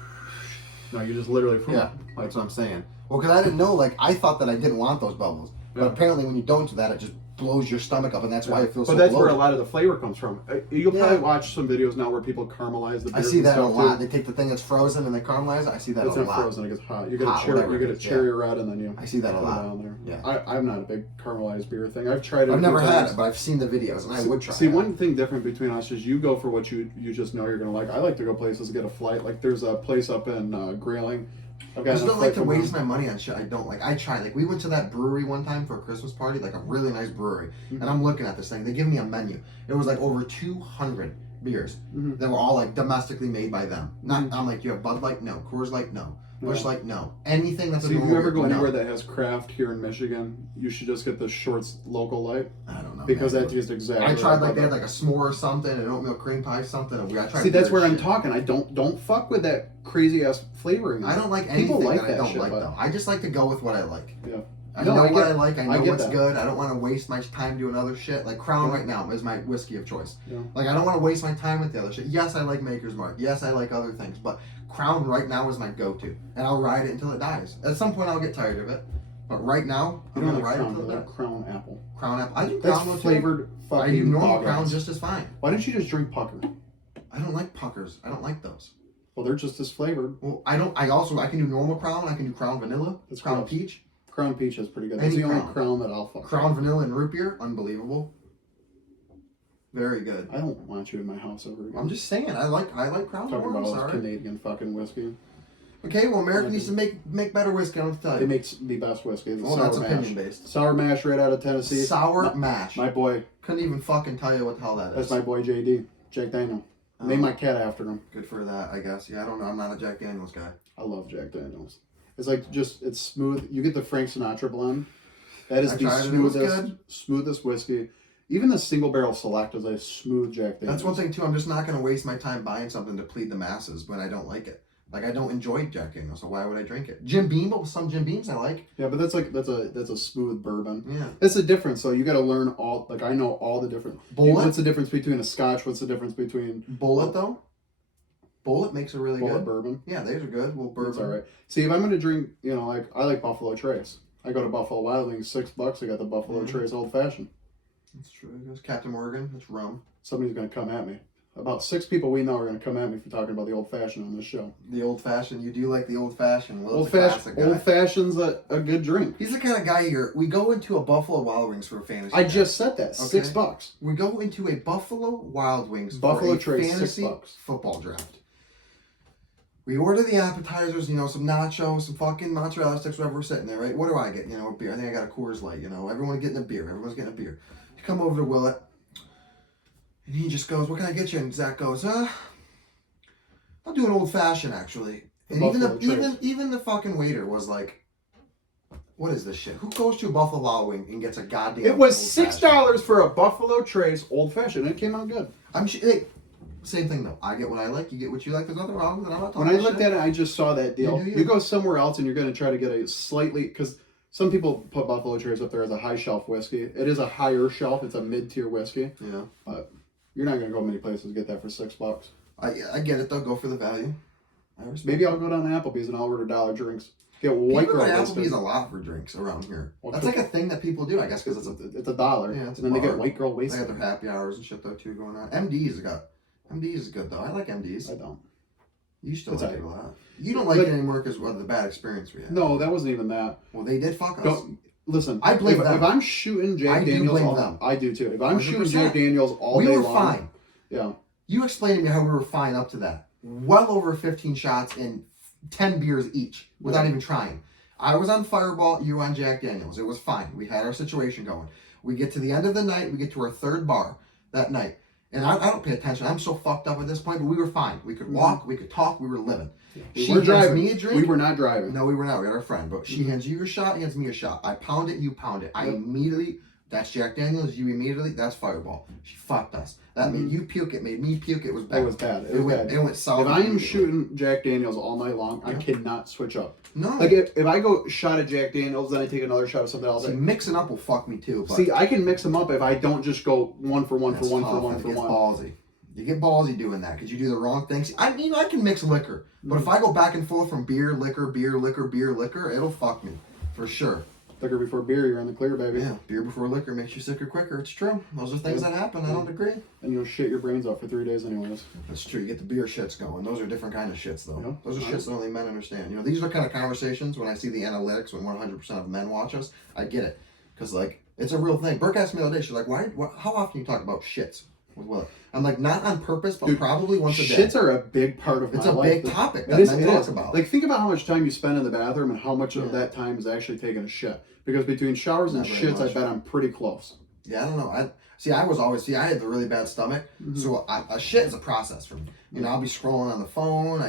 No, you just literally. Yeah, that's what I'm saying. Well, because I didn't know, like, I thought that I didn't want those bubbles. But Yeah. apparently when you don't do that, it just blows your stomach up, and that's why it feels But so that's where a bloated. lot of the flavor comes from. You'll probably Yeah. watch some videos now where people caramelize the beer. I see and that a stuff, lot. too. They take the thing that's frozen and they caramelize it. I see that It's a not lot. frozen; it gets hot. You get Hot, a cherry, whatever you it get a is, cherry red, and then you. I see that a put it lot. down there. Yeah. I'm not a big caramelized beer thing. I've tried it. I've a never few had times. it, but I've seen the videos, and I would try See, it. one thing different between us is you go for what you just know you're gonna like. I like to go places to get a flight. Like there's a place up in Grayling. I just don't like to waste my money on shit I don't like. I try. Like, we went to that brewery one time for a Christmas party, like a really nice brewery. And I'm looking at this thing. They give me a menu. It was like over 200 beers that were all like domestically made by them. Not. I'm like, you have Bud Light? No. Coors Light? No. Busch Light? No. Anything that's So a if normal you ever go beer, no. anywhere that has craft here in Michigan, you should just get the Shorts local light I don't know. because man. that tastes exactly. I tried like like they had that. like a s'more or something, an oatmeal cream pie something. And I tried. See, that's weird where I'm shit. talking. I don't fuck with that crazy ass flavoring. I don't like anything People like that I that don't shit, like but- though. I just like to go with what I like. Yeah. I No, know I what get- I like. I I know get what's that. good. I don't want to waste my time doing other shit. Like Crown right now is my whiskey of choice. Yeah. Like I don't want to waste my time with the other shit. Yes, I like Maker's Mark. Yes, I like other things, but Crown right now is my go-to, and I'll ride it until it dies. At some point, I'll get tired of it, but right now, You I'm don't gonna like ride it Crown, until you it like dies. Crown Apple. Crown Apple. I do That's Crown with flavored I fucking do normal bog Crown ass. just as fine. Why don't you just drink Pucker? I don't like puckers. I don't like those. Well, they're just as flavored. Well, I don't. I can do normal Crown. I can do Crown Vanilla. That's Crown gross. Peach. Crown Peach is pretty good. Any That's the only Crown. Crown that I'll fuck. Crown Vanilla and Root Beer. Unbelievable. Very good. I don't want you in my house ever again. I'm just saying. I like Crown. talking More, I'm about all sorry. this Canadian fucking whiskey. Okay, well, America needs to make better whiskey. I don't have to tell It you. makes the best whiskey. The Well, sour that's mash. opinion based. Sour mash right out of Tennessee. Sour mash. My boy. Couldn't even fucking tell you what the hell that is. That's my boy JD. Jack Daniel. Name my cat after him. Good for that, I guess. Yeah, I don't know. I'm not a Jack Daniels guy. I love Jack Daniels. It's like it's smooth. You get the Frank Sinatra blend. That is the smoothest whiskey. Even the single barrel select is a smooth Jack Daniels. That's one thing too. I'm just not going to waste my time buying something to plead the masses when I don't like it. Like I don't enjoy Jack Daniels, so why would I drink it? Jim Beam, but some Jim Beams I like. Yeah, but that's a smooth bourbon. Yeah, that's the difference. So you got to learn all. Like I know all the different. Bullet. What's the difference between a Scotch? What's the difference between Bullet though? Bullet makes a really good bourbon. Yeah, those are good. Well, bourbon. That's all right. See, if I'm going to drink, like I like Buffalo Trace. I go to Buffalo Wild Wings, $6. I got the Buffalo Trace Old Fashioned. That's true. That's Captain Morgan. That's rum. Somebody's going to come at me. About 6 people we know are going to come at me for talking about the Old Fashioned on this show. The Old Fashioned. You do like the Old Fashioned. Old Fashioned's a good drink. He's the kind of guy here. We go into a Buffalo Wild Wings for a fantasy. I just said that. Okay. $6. We go into a Buffalo Wild Wings Buffalo for a Trace, fantasy $6. football draft. We order the appetizers, some nachos, some fucking mozzarella sticks, whatever we're sitting there, right? What do I get? A beer. I think I got a Coors Light, Everyone's getting a beer. Everyone's getting a beer. You come over to Willett, and he just goes, what can I get you? And Zach goes, I'll do an old fashioned, actually. And even the fucking waiter was like, what is this shit? Who goes to a Buffalo Wild Wing and gets a goddamn It was $6 for a Buffalo Trace Old Fashioned. It came out good. I'm sure. Hey, same thing though. I get what I like. You get what you like. There's nothing wrong with it. I'm not talking When I looked at it, I just saw that deal. You go somewhere else and you're going to try to get a slightly, because some people put Buffalo Trace up there as a high shelf whiskey. It is a higher shelf. It's a mid-tier whiskey. Yeah. But you're not going to go many places to get that for $6. I get it though. Go for the value. Maybe I'll go down to Applebee's and I'll order $1 drinks. Get white girl whiskey. Applebee's a lot for drinks around here. That's like a thing that people do, I guess, because it's $1. Yeah, it's and then they get white girl whiskey. They got their happy hours and shit though too going on. MD's is good though. I like MD's. I don't. You still like it a lot. You don't like it anymore because of the bad experience we had. No, that wasn't even that. Well, they did fuck us. Listen, I blame them. If I'm shooting Jack Daniels, I do too. If I'm 100%. Shooting Jack Daniels all day long, we were fine. Yeah. You explained to me how we were fine up to that. Well over 15 shots and 10 beers each without even trying. I was on Fireball, you were on Jack Daniels. It was fine. We had our situation going. We get to the end of the night. We get to our third bar that night. And I don't pay attention. I'm so fucked up at this point, but we were fine. We could walk. We could talk. We were living. Yeah. She hands me a drink. We were not driving. No, we were not. We had our friend. But she hands you your shot, hands me a shot. I pound it, you pound it. I immediately, that's Jack Daniels. You immediately, that's Fireball. She fucked us. That made you puke. It made me puke. It was bad. It was bad. It went solid. If I am shooting Jack Daniels all night long, I cannot switch up. No. Like if I go shot at Jack Daniels, then I take another shot of something else. See, mixing up will fuck me too. But see, I can mix them up if I don't just go one for one. Ballsy. You get ballsy doing that because you do the wrong things. I can mix liquor, but if I go back and forth from beer, liquor, it'll fuck me for sure. Liquor before beer, you're on the clear, baby. Yeah, beer before liquor makes you sicker quicker. It's true. Those are things that happen. I don't agree. And you'll shit your brains out for 3 days anyways. That's true. You get the beer shits going. Those are different kind of shits, though. Yeah. Those are shits that only men understand. These are the kind of conversations when I see the analytics when 100% of men watch us. I get it. Because, it's a real thing. Burke asked me the other day, she's like, how often do you talk about shits? With what? I'm like, not on purpose, but probably once a day. Shits are a big part of my life. It's a big topic that men talk about. Think about how much time you spend in the bathroom and how much of that time is actually taking a shit. Because between showers and shits, I bet I'm pretty close. Yeah, I don't know. I had the really bad stomach, so a shit is a process for me. I'll be scrolling on the phone.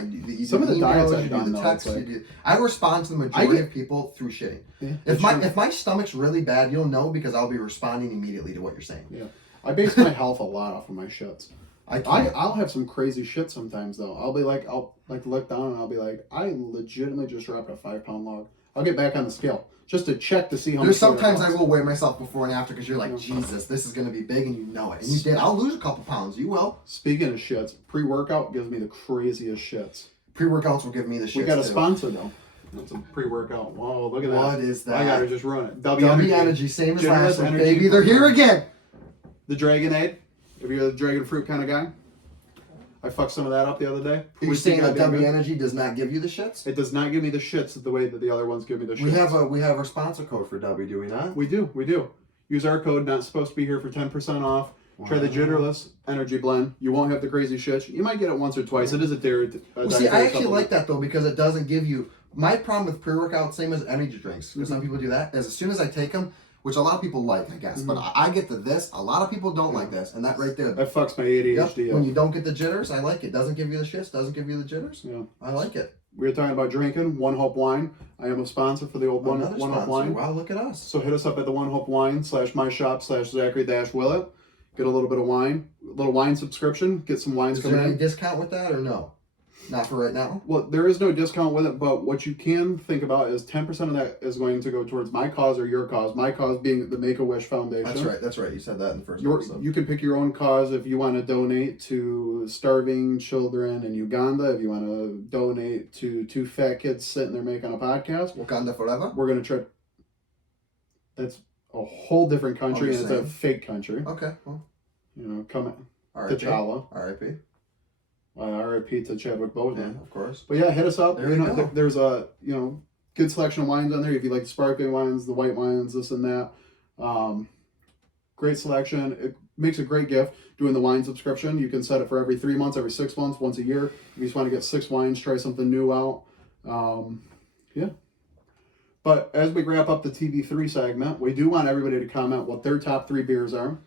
Some of the diets I've done, I respond to the majority of people through shitting. Yeah, if my stomach's really bad, you'll know because I'll be responding immediately to what you're saying. Yeah, I base my health a lot off of my shits. I'll have some crazy shit sometimes though. I'll look down and I'll be like, I legitimately just dropped a 5-pound log. I'll get back on the scale just to check to see how much. There's sometimes I will weigh myself before and after because you're like, Jesus, this is going to be big and you know it. And you did. I'll lose a couple pounds. You will. Speaking of shits, pre-workout gives me the craziest shits. Pre-workouts will give me the shits. We got a sponsor though. That's a pre-workout. Whoa, look at that. What is that? I gotta just run it. Dubby Energy, same as last week, baby. They're here again. The Dragonade. If you're the dragon fruit kind of guy. I fucked some of that up the other day. Are you saying that Dubby Energy does not give you the shits? It does not give me the shits the way that the other ones give me the shits. We have our sponsor code for Dubby, do we not? We do. Use our code, not supposed to be here, for 10% off. Wow. Try the Jitterless Energy Blend. You won't have the crazy shits. You might get it once or twice. It is a dairy. See, I actually like that though because it doesn't give you. My problem with pre-workout, same as energy drinks, because some people do that, is as soon as I take them, which a lot of people like, I guess. But I get this. A lot of people don't like this. And that right there. That fucks my ADHD up. When you don't get the jitters, I like it. Doesn't give you the shits, doesn't give you the jitters. Yeah. I like it. we were talking about drinking. One Hope Wine. I am a sponsor for the old One Hope Wine. Wow, look at us. So hit us up at the One Hope Wine /myshop/Zachary-Willett. Get a little bit of wine, a little wine subscription. Get some wines Is coming there any in. discount with that or no? Not for right now. Well, there is no discount with it, but what you can think about is 10% of that is going to go towards my cause or your cause. My cause being the Make-A-Wish Foundation. That's right. You said that in the first episode. You can pick your own cause if you want to donate to starving children in Uganda, if you want to donate to 2 fat kids sitting there making a podcast. Wakanda forever? We're going to try. That's a whole different country, I'm and just it's a saying. fake country. Okay, well. You know, come R.I.P. T'Challa. R.I.P. R.I.P. to Chadwick Boseman. Yeah, of course. But yeah, hit us up. There you go. There's a good selection of wines on there. If you like the sparkling wines, the white wines, this and that, great selection. It makes a great gift. Doing the wine subscription, you can set it for every 3 months, every 6 months, once a year. If you just want to get 6 wines, try something new out. Yeah. But as we wrap up the TB3 segment, we do want everybody to comment what their top 3 beers are.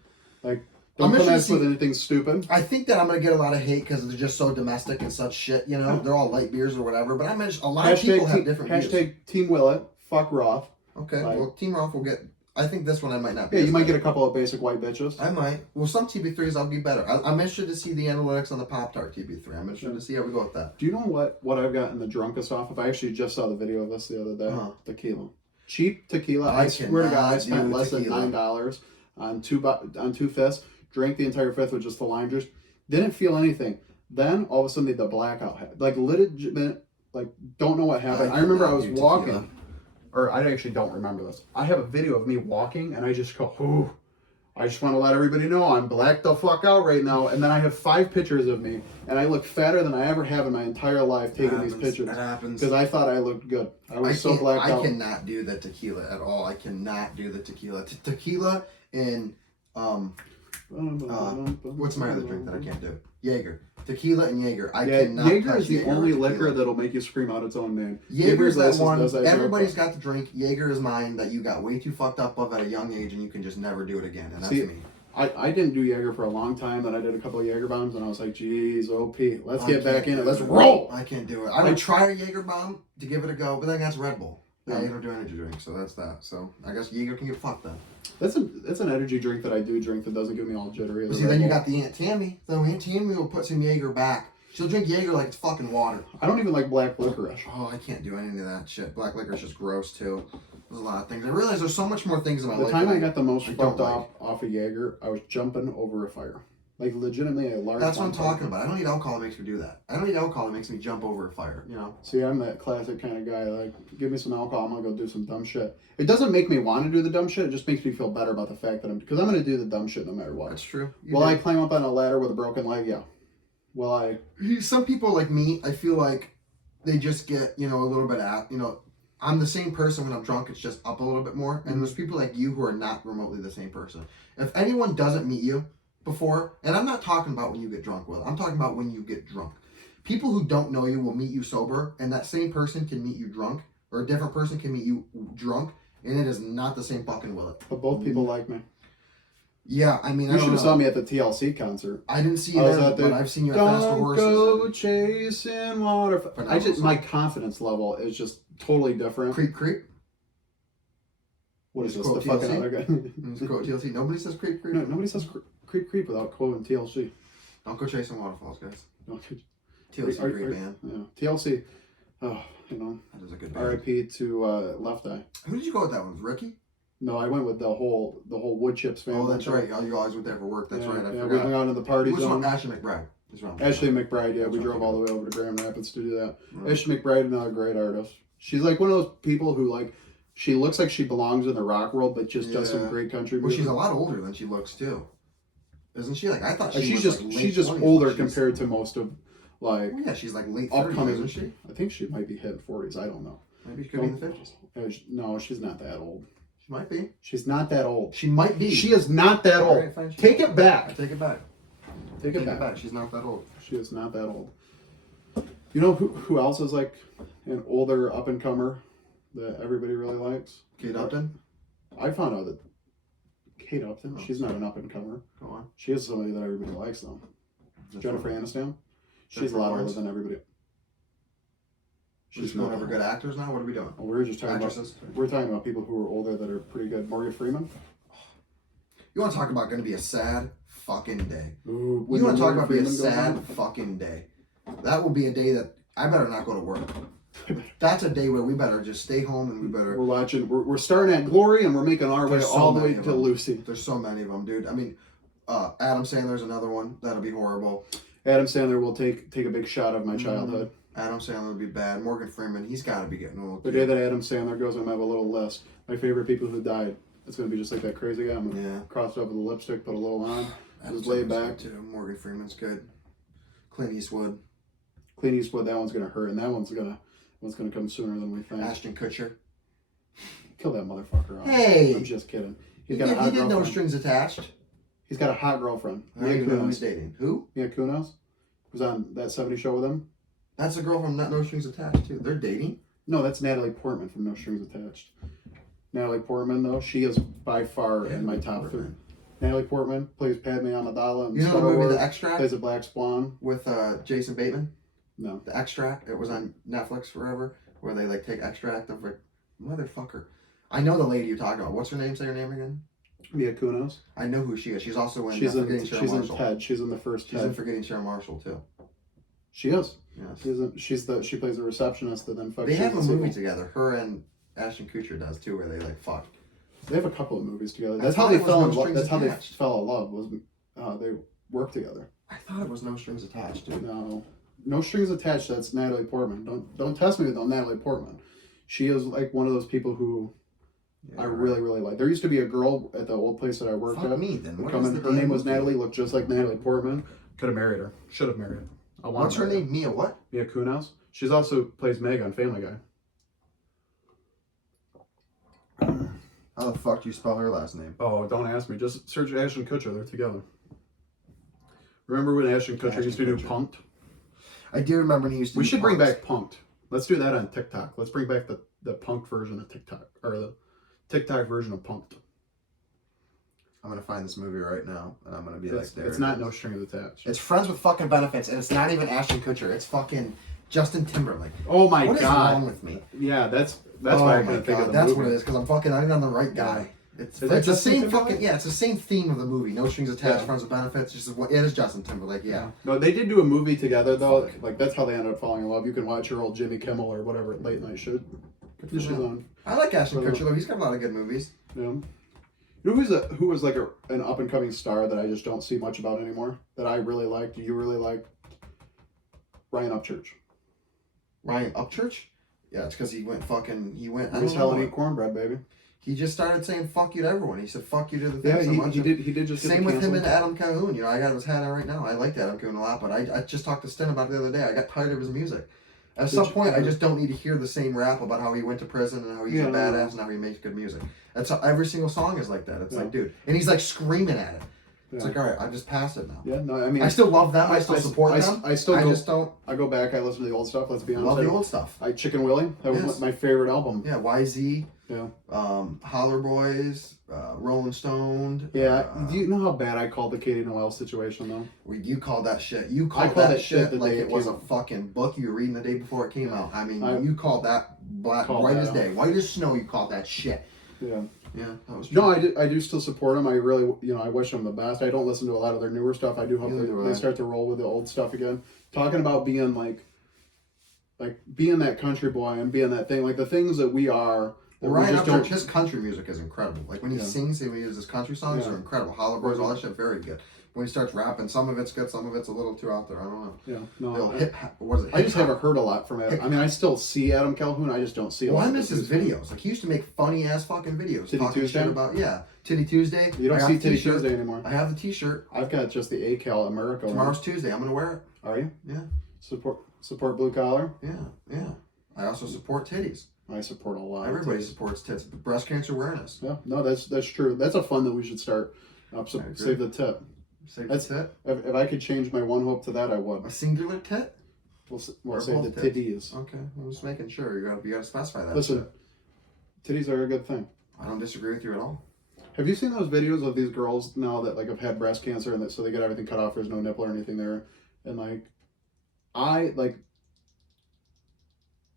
Like, don't come at us with anything stupid. I think that I'm going to get a lot of hate because they're just so domestic and such shit, you know? They're all light beers or whatever, but a lot of people have different beers. Hashtag Team Willett, fuck Roth. Okay, well, Team Roth will get... I think this one I might not be. Yeah, you might get a couple of basic white bitches. I might. Well, some TB3s I'll be better. I'm interested to see the analytics on the Pop-Tart TB3. I'm interested to see how we go with that. Do you know what I've gotten the drunkest off of? I actually just saw the video of this the other day. Tequila. Cheap tequila. I swear to God, I spent less than $9 on two fifths. Drank the entire fifth with just the lime juice. Didn't feel anything. Then all of a sudden the blackout happened. Like legit, like don't know what happened. I remember I was walking, or I actually don't remember this. I have a video of me walking and I just go, ooh. I just want to let everybody know I'm blacked the fuck out right now. And then I have 5 pictures of me and I look fatter than I ever have in my entire life taking these pictures. That happens. Because I thought I looked good. I was so blacked out. I cannot do the tequila at all. I cannot do the tequila. Tequila and what's my other drink that I can't do? Jaeger. Tequila and Jaeger. I cannot Jaeger touch is the Jaeger only or liquor tequila. that'll make you scream out its own name. Jaeger's that one. does that Everybody's got the drink. Jaeger is mine that you got way too fucked up of at a young age and you can just never do it again. And that's me. I didn't do Jaeger for a long time. Then I did a couple of Jaeger bombs and I was like, geez, OP. Let's get back in it. Let's roll. I can't do it. I would try a Jaeger bomb to give it a go, but then that's Red Bull. I don't do energy drinks, so that's that. So I guess Jaeger can get fucked then. That's an energy drink that I do drink that doesn't get me all jittery. See, then you got the Aunt Tammy. So Aunt Tammy will put some Jaeger back. She'll drink Jaeger like it's fucking water. I don't even like black licorice. Oh, I can't do any of that shit. Black licorice is gross too. There's a lot of things. I realize there's so much more things in my life. The time I got the most fucked off of Jaeger, I was jumping over a fire. Like legitimately a large. That's what I'm talking about. I don't need alcohol that makes me do that. I don't need alcohol that makes me jump over a fire, you know? See, I'm that classic kind of guy. Like, give me some alcohol, I'm gonna go do some dumb shit. It doesn't make me want to do the dumb shit. It just makes me feel better about the fact that because I'm gonna do the dumb shit no matter what. That's true. Will I climb up on a ladder with a broken leg? Yeah. Will I? Some people like me, I feel like they just get, a little bit out, I'm the same person when I'm drunk, it's just up a little bit more. And there's people like you who are not remotely the same person. If anyone doesn't meet you before, and I'm not talking about when you get drunk, Will, I'm talking about when you get drunk. People who don't know you will meet you sober, and that same person can meet you drunk, or a different person can meet you drunk, and it is not the same fucking Willet. But both people like me. Yeah, I mean, you should have saw me at the TLC concert. I didn't see you there, but I've seen you at Faster Horses. Don't go chasing waterfalls. My confidence level is just totally different. Creep, creep. What is this? The fucking other guy. Quote TLC. Nobody says creep, creep. No, nobody says creep, creep without quoting TLC. Don't go chasing waterfalls, guys. TLC, great band. Yeah, TLC. Oh, that is a good band. R.I.P. to Left Eye. Who did you go with that one? Ricky? No, I went with the whole Wood Chips family. Oh, that's right. You always went there for work. That's right. I forgot. We hung out in the party zone. Ashley McBride. Ashley McBride, yeah. We drove all the way over to Grand Rapids to do that. Right. Ashley McBride, another great artist. She's like one of those people who she looks like she belongs in the rock world, but just does some great country music. Well, she's a lot older than she looks too, isn't she? Like I thought she's just older compared to most of she's like late 30s, isn't she? I think she might be hitting 40s. I don't know. Maybe she could be in the 50s. No, she's not that old. She might be. She's not that old. She might be. She is not that old. Right, fine, take it back. I take it back. Take it back. She's not that old. She is not that old. You know who else is like an older up and comer that everybody really likes? Kate Upton. I found out that Kate Upton. She's not an up and comer. Go on. She is somebody that everybody likes though. Jennifer Aniston. She's a lot older than everybody. She's going over good actors now. What are we doing? Well, we were just talking Actresses? we're talking about people who are older that are pretty good. Morgan Freeman. You want to talk about going to be a sad fucking day? Ooh, You want to talk Morgan about being a Freeman goes sad on? fucking day? That will be a day that I better not go to work. That's a day where we better just stay home and we better. We're watching. We're starting at Glory and we're making our way There's so all the way many of to them. Lucy. There's so many of them, dude. I mean, Adam Sandler's another one that'll be horrible. Adam Sandler will take a big shot of my childhood. Adam Sandler would be bad. Morgan Freeman, he's got to be getting old. The day that Adam Sandler goes, I'm gonna have a little list. My favorite people who died. It's gonna be just like that crazy guy. I'm gonna cross it up with a lipstick, put a little on, just lay back. Too. Morgan Freeman's good. Clint Eastwood. Clint Eastwood, that one's gonna hurt, and that one's gonna come sooner than we think. Ashton Kutcher. Kill that motherfucker off. Hey! I'm just kidding. He did No Strings Attached. He's got a hot girlfriend. I don't even know who he's dating. Who? Mia Kunis. Was on that 70 show with him. That's the girl from No Strings Attached too. They're dating? No, that's Natalie Portman from No Strings Attached. Natalie Portman, though, she is by far in my top 3. Natalie Portman plays Padme Amidala in You know Star the movie Wars, The Extract? plays a Black Swan. With Jason Bateman? No. The Extract. It was on Netflix forever, where they like take extract of like motherfucker. I know the lady you're talking about. What's her name? Say her name again. Mia Kunis. I know who she is. She's also in She's Forgetting Sarah Marshall. in Ted. She's in the first She's Ted. in Forgetting Sarah Marshall too. She is. Yes. She plays a receptionist that then fucks. They have a movie together. Her and Ashton Kutcher does too, where they like fuck. They have a couple of movies together. I That's how thought they it was fell No in love. Strings That's how they Attached. fell in love. Was they worked together. I thought it was No Strings Attached, dude. No Strings Attached. That's Natalie Portman. Don't test me with Natalie Portman. She is like one of those people who I really, really like. There used to be a girl at the old place that I worked at. Me then. Her name was Natalie. Looked just like Natalie Portman. Could have married her. Should have married her. What's her name? Mia what? Mia Kunis. She's also plays Meg on Family Guy. How the fuck do you spell her last name? Oh, don't ask me. Just search Ashton Kutcher. They're together. Remember when Ashton Kutcher used to do Punked? I do remember when he used to. We should bring back Punked. Let's do that on TikTok. Let's bring back the Punked version of TikTok, or the TikTok version of Punked. I'm gonna find this movie right now, and I'm gonna be like, there. It's not No Strings Attached. It's Friends with fucking Benefits, and it's not even Ashton Kutcher. It's fucking Justin Timberlake. Oh my What is god! wrong with me? Yeah, that's why I couldn't think of the That's movie. what it is, because I'm fucking not even on the right guy. It's Is that the Justin same Timberlake? fucking it's the same theme of the movie. No Strings Attached, Friends with Benefits. Just it is Justin Timberlake. Yeah. No, they did do a movie together though. Like that's how they ended up falling in love. You can watch your old Jimmy Kimmel or whatever late night show. She's on. I like Ashton Kutcher though. He's got a lot of good movies. Yeah. You know who was like an up and coming star that I just don't see much about anymore? That I really liked. You really liked? Ryan Upchurch. Ryan Upchurch? Yeah, it's because he went. I He's don't hell and know. eat cornbread, baby. He just started saying "fuck you" to everyone. He said "fuck you" to the thing so much. He did just. Same with him and Adam Calhoun. You know, I got his hat on right now. I liked Adam Calhoun a lot, but I just talked to Sten about it the other day. I got tired of his music. At some point, I just don't need to hear the same rap about how he went to prison and how he's a badass and how he makes good music. That's how every single song is like that. It's like, dude, and he's like screaming at it. It's like, all right, I just passed it now. Yeah, no, I mean, I still love them. I still support them. I just don't. I go back. I listen to the old stuff. Let's be honest. Love the old stuff. Chicken Willie. That was my favorite album. Yeah, YZ. Yeah. Holler Boys, Rolling Stoned. Yeah. Do you know how bad I called the Katie Noel situation though? You called that shit. You called that shit like it was a fucking book you were reading the day before it came out. I mean, you called that white as day, white as snow. You called that shit. Yeah. Yeah, that was true. No, I do still support them. I really, I wish them the best. I don't listen to a lot of their newer stuff. I do hope they start to roll with the old stuff again. Talking about being like being that country boy and being that thing, like the things that we are. Well, Ryan Upchurch, his country music is incredible. Like when he sings, when he uses his country songs, are incredible. Holler Boys, all that shit, very good. When he starts rapping, some of it's good, some of it's a little too out there. I don't know. Yeah, no. I just haven't heard a lot from Adam. I mean, I still see Adam Calhoun. I just don't see. I miss his videos. Like he used to make funny ass fucking videos. Titty Tuesday shit about Titty Tuesday. You don't see Titty Tuesday anymore. I have the T-shirt. I've got just the ACAL America. Tomorrow's Tuesday. I'm gonna wear it. Are you? Yeah. Support blue collar. Yeah. I also support titties. I support a lot. Everybody supports tits. Breast cancer awareness. Yeah, no, that's true. That's a fun that we should start. Save the tip. Save the tit. If I could change my one hope to that, I would. A singular tit. We'll save the titties. Okay, I'm just making sure. You gotta specify that. Listen, titties are a good thing. I don't disagree with you at all. Have you seen those videos of these girls now that have had breast cancer and so they get everything cut off? There's no nipple or anything there, and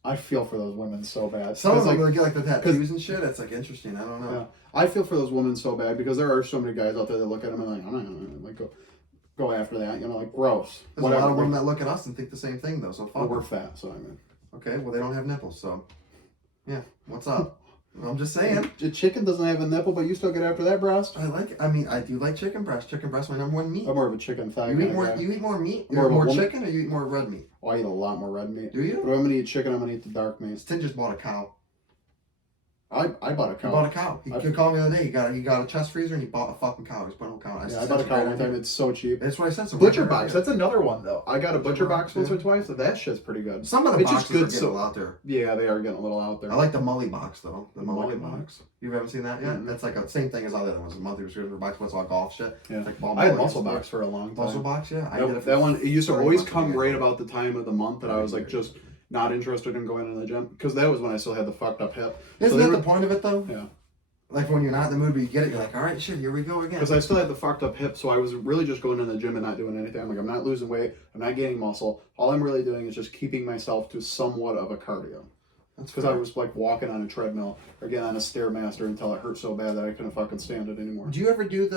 I feel for those women so bad. Some of them like, really get like the tattoos and shit. It's like interesting. I don't know. yeah, I feel for those women so bad because there are so many guys out there that look at them and like, I'm not gonna like go after that. You know, like gross. There's a lot of women that look at us and think the same thing though. So fuck. Well, we're fat, so I mean. Okay, well they don't have nipples, so yeah. What's up? I'm just saying. The chicken doesn't have a nipple, but you still get after that breast. I mean, I do like chicken breast. Chicken breast, my number one meat. I'm more of a chicken thigh. You eat more. You eat more meat. You More eat of a more woman? chicken, or you eat more red meat. Oh, I eat a lot more red meat. Do you? But if I'm gonna eat chicken, I'm gonna eat the dark meat. Tim just bought a cow. I bought a He cow. bought a cow. He called me the other day. He got a chest freezer and he bought a fucking cow. He's bought a cow. I bought a cow one time. It's so cheap. That's what I said. So Butcher box. That's another one though. I got a butcher box once yeah. or twice. So that shit's pretty good. Some of the It's boxes just good are getting so- a little out there. Yeah, they are getting a little out there. I like the Mully box though. The Mully Mully box. You haven't seen that yet? Mm-hmm. That's like a same thing as all the other ones. The monthly subscription box, what's all golf shit. Yeah. Like ball I had Mully muscle and box stuff. for a long time. Muscle box, yeah. I That, get it for that one, it used to 30 always bucks a come year. right about the time of the month that I was like just not interested in going to the gym because that was when I still had the fucked up hip. Isn't that the point of it though? Yeah. Like when you're not in the mood, but you get it, you're like, all right, shit, here we go again. Because I still had the fucked up hip, so I was really just going to the gym and not doing anything. I'm like, I'm not losing weight, I'm not gaining muscle. All I'm really doing is just keeping myself to somewhat of a cardio. That's because I was like walking on a treadmill or getting on a Stairmaster until it hurt so bad that I couldn't fucking stand it anymore. Do you ever get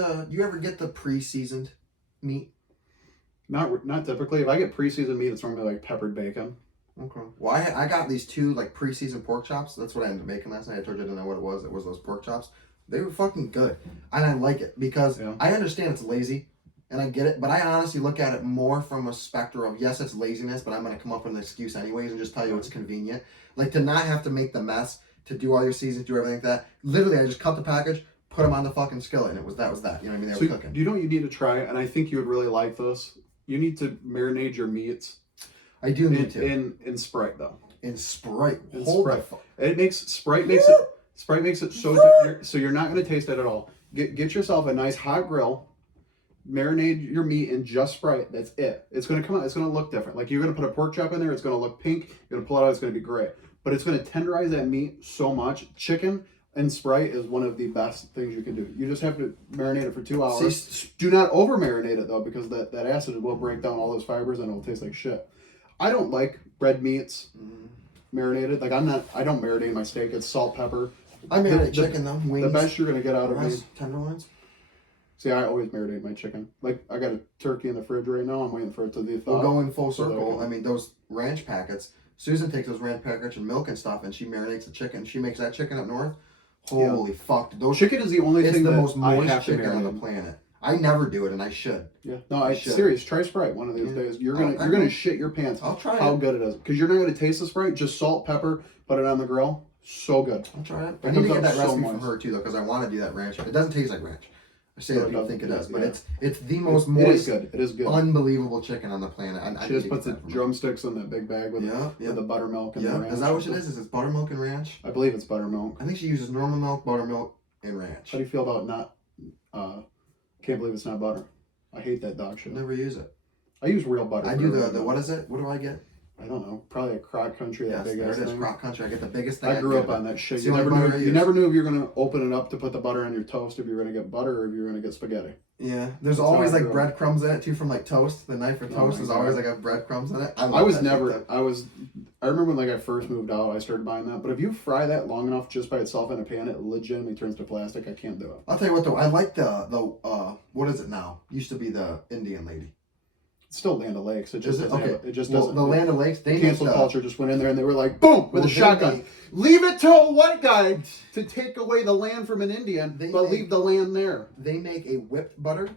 the pre-seasoned meat? Not typically. If I get pre-seasoned meat, it's normally like peppered bacon. Okay. Well, I got these two like pre-seasoned pork chops. That's what I ended up making last night. I told you I didn't know what it was. It was those pork chops. They were fucking good, and I like it because I understand it's lazy, and I get it. But I honestly look at it more from a spectrum of yes, it's laziness, but I'm gonna come up with an excuse anyways and just tell you it's convenient. Like to not have to make the mess, to do all your seasons, do everything like that. Literally, I just cut the package, put them on the fucking skillet, and that was that. You know what I mean? They were cooking. Do you know what you need to try? And I think you would really like this. You need to marinate your meats. I do need to. In Sprite though. In Sprite. In Hold Sprite. the Sprite makes it so you're not going to taste it at all. Get yourself a nice hot grill. Marinate your meat in just Sprite. That's it. It's going to come out. It's going to look different. Like you're going to put a pork chop in there. It's going to look pink. You're going to pull it out. It's going to be great. But it's going to tenderize that meat so much. Chicken and Sprite is one of the best things you can do. You just have to marinate it for 2 hours. Do not over marinate it though, because that acid will break down all those fibers and it'll taste like shit. I don't like red meats marinated. Like I don't marinate my steak. It's salt, pepper. I marinate chicken though. Wings. The best you're gonna get out of me. Tenderloins. See, I always marinate my chicken. Like I got a turkey in the fridge right now. I'm waiting for it to be thawed. We're going full circle. I mean, those ranch packets. Susan takes those ranch packets and milk and stuff, and she marinates the chicken. She makes that chicken up north. Holy fuck! Those chicken is the only it's thing the that most I moist have to chicken on the marinate. planet. I never do it, and I should. Yeah, no, I'm serious. Try Sprite one of these days. You're gonna shit your pants. I'll try how it. good it is because you're not gonna taste the Sprite. Just salt, pepper, put it on the grill. So good. I'll try it. It I need to comes get that out so recipe moist. from her too, though, because I want to do that ranch. It doesn't taste like ranch. I say that people think it does, but yeah. it's the most It is moist, good. It is good. unbelievable chicken on the planet. I She just puts the drumsticks in that big bag with the buttermilk and the ranch. Is that what it is? Is it buttermilk and ranch? I believe it's buttermilk. I think she uses normal milk, buttermilk, and ranch. How do you feel about not? Can't believe it's not butter. I hate that dog shit. Never use it. I use real butter. I do the what is it? What do I get? I don't know. Probably a Crock Country. Yes, That big there ass it is. thing. Crock Country. I get the biggest thing. I grew up get. on that shit. It's You the never only knew. butter I You use. never knew if you were gonna open it up to put the butter on your toast, if you were gonna get butter, or if you were gonna get spaghetti. Yeah, there's That's always how I like grew up. breadcrumbs in it too from like toast. The knife for toast my is God. always like got breadcrumbs in it. I remember when like I first moved out, I started buying that. But if you fry that long enough just by itself in a pan, it legitimately turns to plastic. I can't do it. I'll tell you what though, I like the what is it now? Used to be the Indian lady. It's still Land O'Lakes. It just Is it? doesn't. Okay. It just Well, doesn't. the Land O'Lakes, they make Cancel the, culture just went in there and they were like, boom, with Well, a shotgun. they- Leave it to a white guy to take away the land from an Indian, They but make- leave the land there. They make a whipped butter.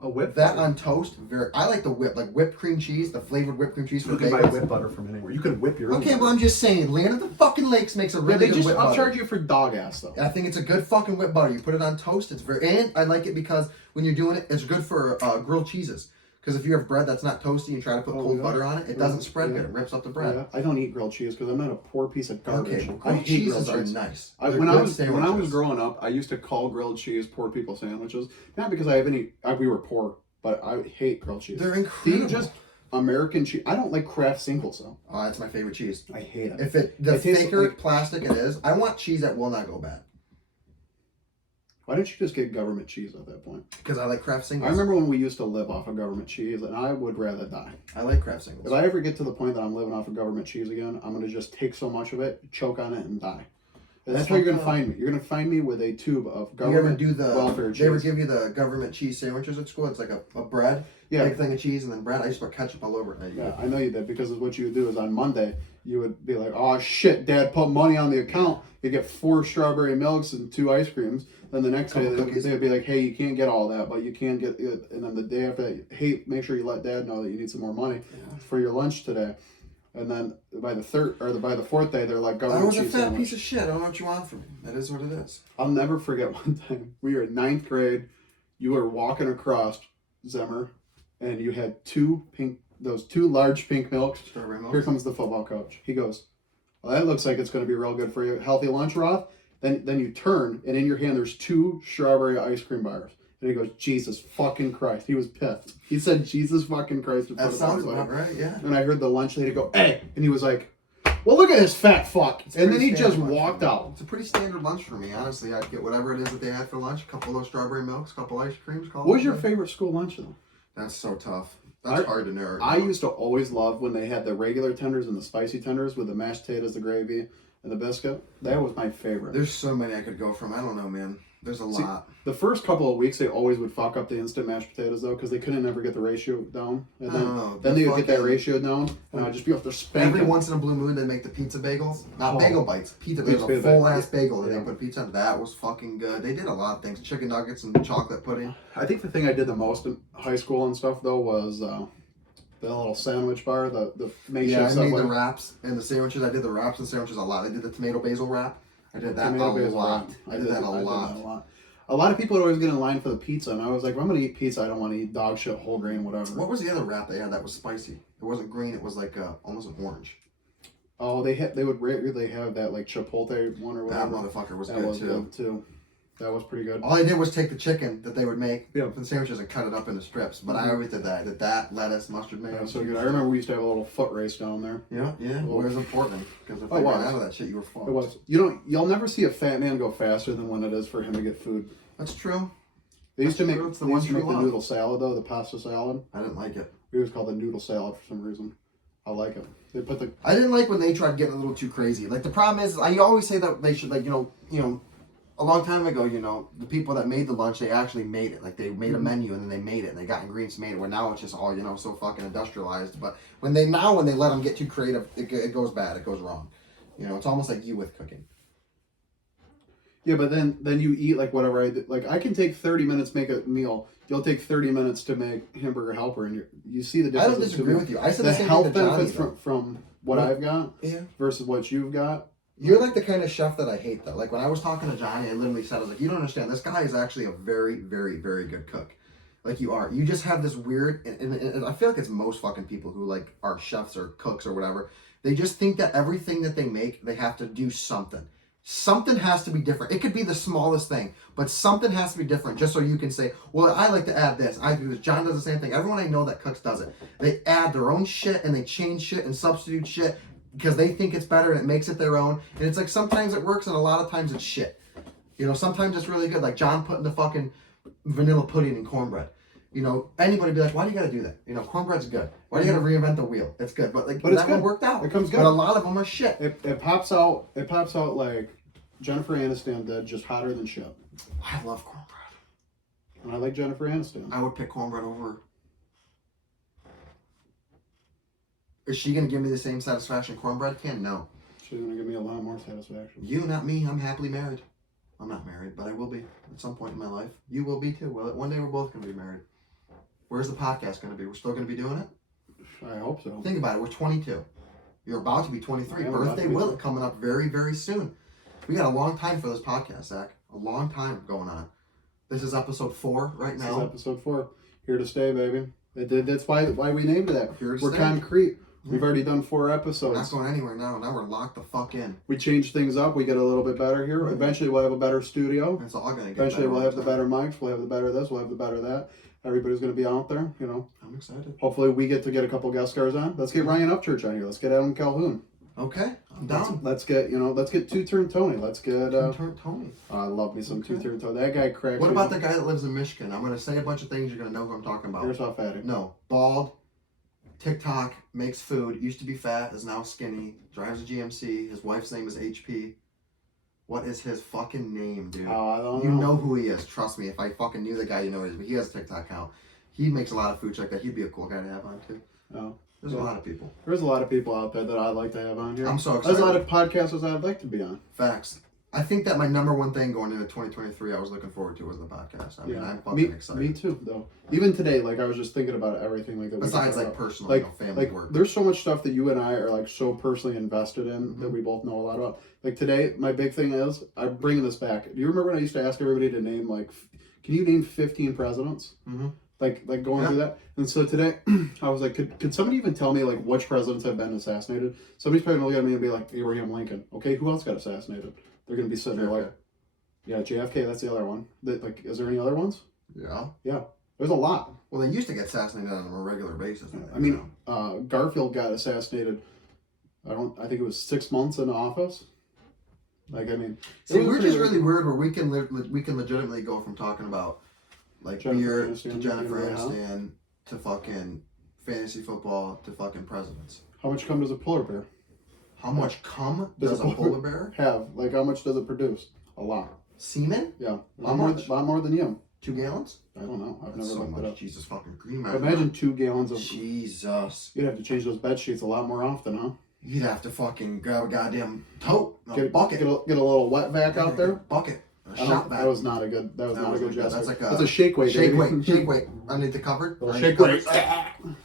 A whip. That on toast, I like the whipped cream cheese, the flavored whipped cream cheese for You can buy bagels. whip butter from anywhere. You can whip your own. Okay, well I'm just saying, Land of the fucking Lakes makes a Yeah, really they good just whipped butter. upcharge you for dog ass though. I think it's a good fucking whipped butter. You put it on toast, it's and I like it because when you're doing it, it's good for grilled cheeses. Because if you have bread that's not toasty and try to put cold butter on it, it doesn't spread good. It rips up the bread. Yeah. I don't eat grilled cheese because I'm not a poor piece of garbage. Okay, well, I grilled hate cheeses grilled are cheese. nice. When I was growing up, I used to call grilled cheese poor people sandwiches. Not because I have any. We were poor, but I hate grilled cheese. They're incredible. Just American cheese. I don't like Kraft Singles though. Oh, that's my favorite cheese. I hate it. If the It tastes thicker like- plastic it is, I want cheese that will not go bad. Why didn't you just get government cheese at that point? Because I like Kraft singles. I remember when we used to live off of government cheese, and I would rather die. I like Kraft singles. If I ever get to the point that I'm living off of government cheese again, I'm going to just take so much of it, choke on it, and die. And that's how you're going to find me. You're going to find me with a tube of government welfare cheese. They ever give you the government cheese sandwiches at school? It's like a bread, big thing of cheese, and then bread. I used to put ketchup all over it. Yeah, I know you did, because what you would do is on Monday, you would be like, oh shit, Dad put money on the account. You get 4 strawberry milks and 2 ice creams. Then the next day, they'd be like, hey, you can't get all that, but you can get it. And then the day after that, hey, make sure you let Dad know that you need some more money for your lunch today. And then by the 4th day, they're like, I was a fat piece of shit. I don't know what you want from me. That is what it is. I'll never forget one time. We were in 9th grade. You were walking across Zemmer, and you had those 2 large pink milks. Strawberry milk. Here comes the football coach. He goes, well, that looks like it's going to be real good for you. Healthy lunch, Roth. Then you turn, and in your hand, there's 2 strawberry ice cream bars. And he goes, Jesus fucking Christ. He was pissed. He said, Jesus fucking Christ. That sounds about right, yeah. And I heard the lunch lady go, hey. And he was like, well, look at this fat fuck. And then he just walked out. It's a pretty standard lunch for me, honestly. I'd get whatever it is that they had for lunch. A couple of those strawberry milks, a couple ice creams. What was your favorite school lunch, though? That's so tough. That's hard to narrow. I used to always love when they had the regular tenders and the spicy tenders with the mashed potatoes, the gravy, and the biscuit. That was my favorite. There's so many I could go from. I don't know, man. There's a lot. The first couple of weeks, they always would fuck up the instant mashed potatoes, though, because they couldn't ever get the ratio down. And then they would get that ratio down, and I'd just be able to spank Every once in a blue moon, they make the pizza bagels. Not bagel bites. Pizza bagels. A full-ass bagel that they put pizza on. That was fucking good. They did a lot of things. Chicken nuggets and chocolate pudding. I think the thing I did the most in high school and stuff, though, was the little sandwich bar, the makeshift Subway. I made the wraps and the sandwiches. I did the wraps and sandwiches a lot. I did the tomato basil wrap. I did that a lot. I did that a lot. A lot of people would always get in line for the pizza, and I was like, if I'm going to eat pizza, I don't want to eat dog shit, whole grain, whatever. What was the other wrap they had that was spicy? It wasn't green. It was like almost an orange. Oh, they would regularly have that like chipotle one or whatever. That motherfucker was good too. That was pretty good. All I did was take the chicken that they would make from the sandwiches and cut it up into strips. But I always did that. I did that, lettuce, mustard, mayo. That was so good. I remember we used to have a little foot race down there. Yeah. Well, it was important because if I ran out of that shit, you were fucked. It was. You'll never see a fat man go faster than when it is for him to get food. That's true. They used to make the noodle salad though, the pasta salad. I didn't like it. It was called the noodle salad for some reason. I like it. I didn't like when they tried getting a little too crazy. Like the problem is, I always say that they should a long time ago, the people that made the lunch, they actually made it. Like, they made a menu, and then they made it, and they got ingredients, made it, where now it's just all, so fucking industrialized. But when they let them get too creative, it goes bad. It goes wrong. It's almost like you with cooking. Yeah, but then you eat, like, whatever I did. Like, I can take 30 minutes to make a meal. You'll take 30 minutes to make hamburger helper, and you see the difference. I don't disagree with you. I said the the same health thing to Johnny, benefits from what I've got versus what you've got. You're like the kind of chef that I hate, though. Like, when I was talking to Johnny, I literally said, I was like, you don't understand. This guy is actually a very, very, very good cook. Like, you are. You just have this weird, and I feel like it's most fucking people who, like, are chefs or cooks or whatever. They just think that everything that they make, they have to do something. Something has to be different. It could be the smallest thing, but something has to be different just so you can say, well, I like to add this. I do this. John does the same thing. Everyone I know that cooks does it. They add their own shit, and they change shit and substitute shit because they think it's better and it makes it their own. And it's like sometimes it works and a lot of times it's shit. Sometimes it's really good. Like John putting the fucking vanilla pudding in cornbread. Anybody be like, why do you gotta do that? Cornbread's good. Why do you gotta reinvent the wheel? It's good. But that one worked out. It comes good. But a lot of them are shit. It pops out like Jennifer Aniston did, just hotter than shit. I love cornbread. And I like Jennifer Aniston. I would pick cornbread over. Is she going to give me the same satisfaction cornbread can? No. She's going to give me a lot more satisfaction. You, not me. I'm happily married. I'm not married, but I will be at some point in my life. You will be too. Well, one day we're both going to be married. Where's the podcast going to be? We're still going to be doing it? I hope so. Think about it. We're 22. You're about to be 23. Birthday Willet coming up very, very soon. We got a long time for this podcast, Zach. A long time going on. This is episode 4 right now. This is episode 4. Here to stay, baby. That's why we named it that. We're concrete. We've already done 4 episodes. We're not going anywhere now. Now we're locked the fuck in. We changed things up. We get a little bit better here. Eventually we'll have a better studio. It's all going to get Eventually we'll have the better mics. We'll have the better this. We'll have the better that. Everybody's going to be out there, I'm excited. Hopefully we get to get a couple guest stars on. Let's get Ryan Upchurch on here. Let's get Adam Calhoun. Okay, I'm down. Let's get two-turn Tony. Let's get Two-turn Tony. I love me some two-turn Tony. That guy cracks. What about the guy that lives in Michigan? I'm gonna say a bunch of things. You're gonna know who I'm talking about. Here's how fatty. No, bald. TikTok, makes food. Used to be fat, is now skinny. Drives a GMC. His wife's name is HP. What is his fucking name, dude? I don't You know. know who he is. Trust me. If I fucking knew the guy, you know who he is. But he has a TikTok account. He makes a lot of food like that. He'd be a cool guy to have on too. Oh. There's a lot of people. There's a lot of people out there that I'd like to have on here. I'm so There's excited. a lot of podcasters I'd like to be on. Facts. I think that my number one thing going into 2023 I was looking forward to was the podcast. I mean, I'm fucking excited. Me too, though. Even today, like, I was just thinking about everything. Like, that besides, like, personal, like, family work. There's so much stuff that you and I are, like, so personally invested in that we both know a lot about. Like, today, my big thing is, I'm bringing this back. Do you remember when I used to ask everybody to name, like, can you name 15 presidents? Mm-hmm. Like going through that. And so today, I was like, could somebody even tell me, like, which presidents have been assassinated? Somebody's probably going to look at me and be like, Abraham Lincoln. Okay, who else got assassinated? They're going to be sitting there like, yeah, JFK, that's the other one. Like, is there any other ones? Yeah. Yeah. There's a lot. Well, they used to get assassinated on a regular basis. I mean, Garfield got assassinated, I think it was 6 months in office. Like, I mean... See, we're just really weird where we can legitimately go from talking about, like, beer to Jennifer Aniston to fucking fantasy football to fucking presidents. How much cum does a polar bear? How much cum does a polar bear have? Like, how much does it produce? A lot. Semen? Yeah. A lot more than you. 2 gallons? I don't know. I've That's never looked it up. Jesus fucking green. Imagine 2 gallons of... Jesus. You'd have to change those bed sheets a lot more often, huh? You'd have to fucking grab a goddamn tote, a bucket. Get a little wet vac out there. Bucket. A shot vac. That was not a good gesture. That's a shake weight. Shake weight. Underneath the cupboard. Shake weight.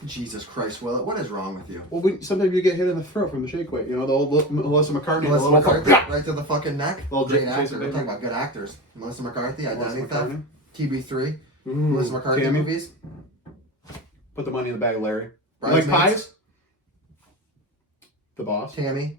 Jesus Christ, Will, what is wrong with you? Well, sometimes you get hit in the throat from the shake weight. You know, the old Melissa McCarthy. Right to the fucking neck. Great actor. We're talking about good actors. Melissa McCarthy, Identity Theft, TB3, Melissa McCarthy Tammy. movies. Put the money in the bag, Larry. You like Bridesmaids. pies? The Boss. Tammy.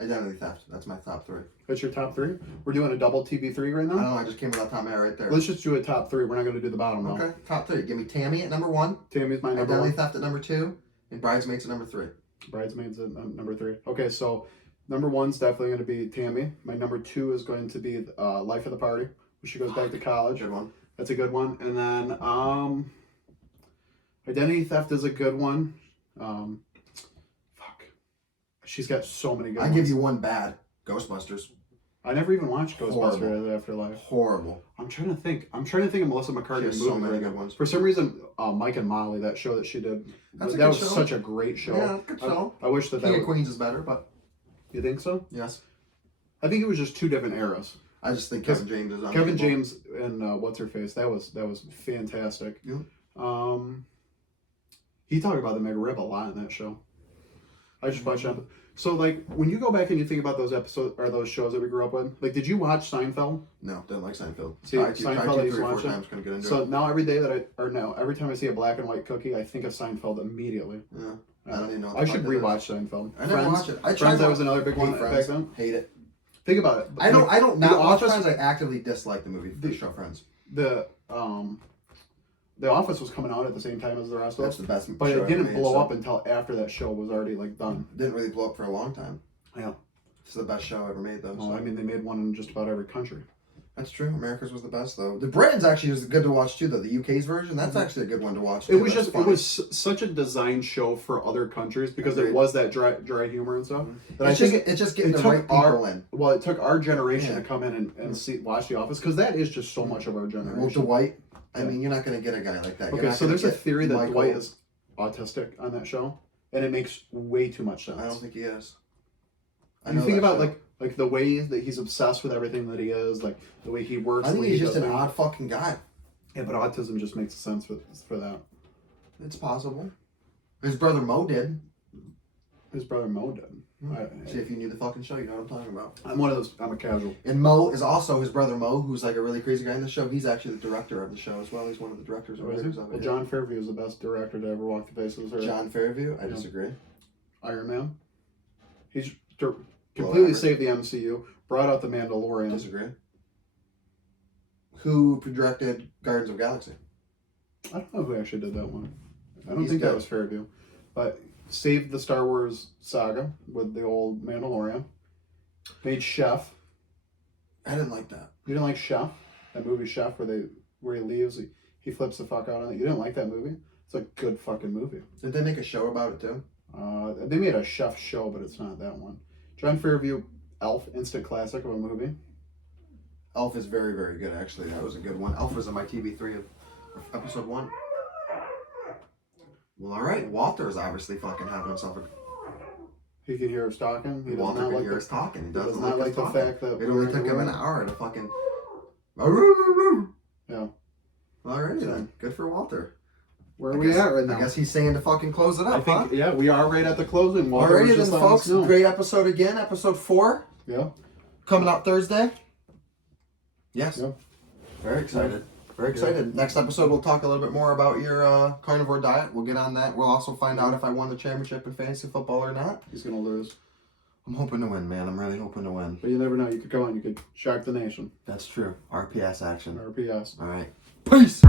Identity Theft. That's my top 3. That's your top 3? We're doing a double TB3 right I don't now? know, I just came with that top man right there. Let's just do a top 3. We're not going to do the bottom now. Okay, top 3. Give me Tammy at number 1. Tammy's my number Identity 1. Theft at number 2. And Bridesmaids at number 3. Bridesmaids at number 3. Okay, so number 1's definitely going to be Tammy. My number 2 is going to be Life of the Party, when she goes back to college. Good one. That's a good one. And then Identity Theft is a good one. She's got so many good ones. I give you one bad. Ghostbusters. I never even watched Horrible. Ghostbusters Afterlife. Horrible. I'm trying to think of Melissa McCarthy She has movies so many right good now. ones. For some reason, Mike and Molly, that show that she did, That's a that good was show. such a great show. Yeah, good show. I wish that King that of Queens is better, but You think so? yes. I think it was just 2 different eras. I just think Kevin James is Kevin James and what's her face? That was fantastic. Yeah. He talked about the McRib a lot in that show. I just watched that. So, like, when you go back and you think about those episodes or those shows that we grew up with, like, did you watch Seinfeld? No, didn't like Seinfeld. See, Tried Seinfeld, I used to 3 or 4 watch it. times, couldn't get into So it. now every time I see a black and white cookie, I think of Seinfeld immediately. Yeah. I don't even know. I should rewatch Seinfeld. I never watched it. I tried Friends, that to- was another big one Hate back Friends. then. Hate it. Think about it. I don't The not watch Office- Friends. I actively dislike the movie. The show Friends. The Office was coming out at the same time as the rest of That's us, the best. but show it didn't ever made, blow so- up until after that show was already like done. Didn't really blow up for a long time. Yeah. It's the best show ever made, though. Well, so. I mean, they made one in just about every country. That's true. America's was the best, though. The Britain's actually was good to watch too, though. The UK's version, that's actually a good one to watch. It Too. was That's just funny. it was such a design show for other countries because Agreed. it was that dry humor and stuff. But It's just getting the right people in. Well, it took our generation Yeah. to come in and watch The Office because that is just so much of our generation. Well, Dwight. I Yeah. mean, you're not going to get a guy like that. You're Okay, not so gonna there's a get theory that Michael. Dwight is autistic on that show, and it makes way too much sense. I don't think he is. I You know think that about show. like the way that he's obsessed with everything that he is, like the way he works. I the think way he's he just an does odd fucking guy. Yeah, but autism just makes sense for that. It's possible. His brother Mo did. His brother Mo did. See, if you knew the fucking show, you know what I'm talking about. I'm one of those. I'm a casual. And Mo is also his brother Mo, who's like a really crazy guy in the show. He's actually the director of the show as well. He's one of the directors or writers of it. Well, John Fairview is the best director to ever walk the face of this earth. John Fairview? I Yeah. disagree. Iron Man. He's completely average. saved the MCU. Brought out the Mandalorian. Disagree. Who directed Guardians of the Galaxy? I don't know who actually did that one. I don't He's think that dead. was Fairview, but saved the Star Wars saga with the old Mandalorian. Made Chef. I didn't like that. You didn't like Chef? That movie Chef where he leaves, he flips the fuck out on it. You didn't like that movie? It's a good fucking movie. Did they make a show about it too? They made a Chef show, but it's not that one. John Fairview, Elf, instant classic of a movie. Elf is very, very good, actually. That was a good one. Elf was in my TV3 of episode 1. Well, all right. Walter is obviously fucking having himself a... He can hear us talking. He does Walter not can like hear us talking. He doesn't not like us the talking. fact that it only took him an hour to fucking... Yeah. Alrighty then. Good for Walter. Where are we at right now? I guess he's saying to fucking close it up, I think, yeah, we are right at the closing. Walter alrighty then, folks. Great episode again. Episode 4. Yeah. Coming out Thursday. Yes. Yeah. Very excited. Very excited. Yeah. Next episode, we'll talk a little bit more about your carnivore diet. We'll get on that. We'll also find out if I won the championship in fantasy football or not. He's going to lose. I'm hoping to win, man. I'm really hoping to win. But you never know. You could go on. You could shock the nation. That's true. RPS action. RPS. All right. Peace.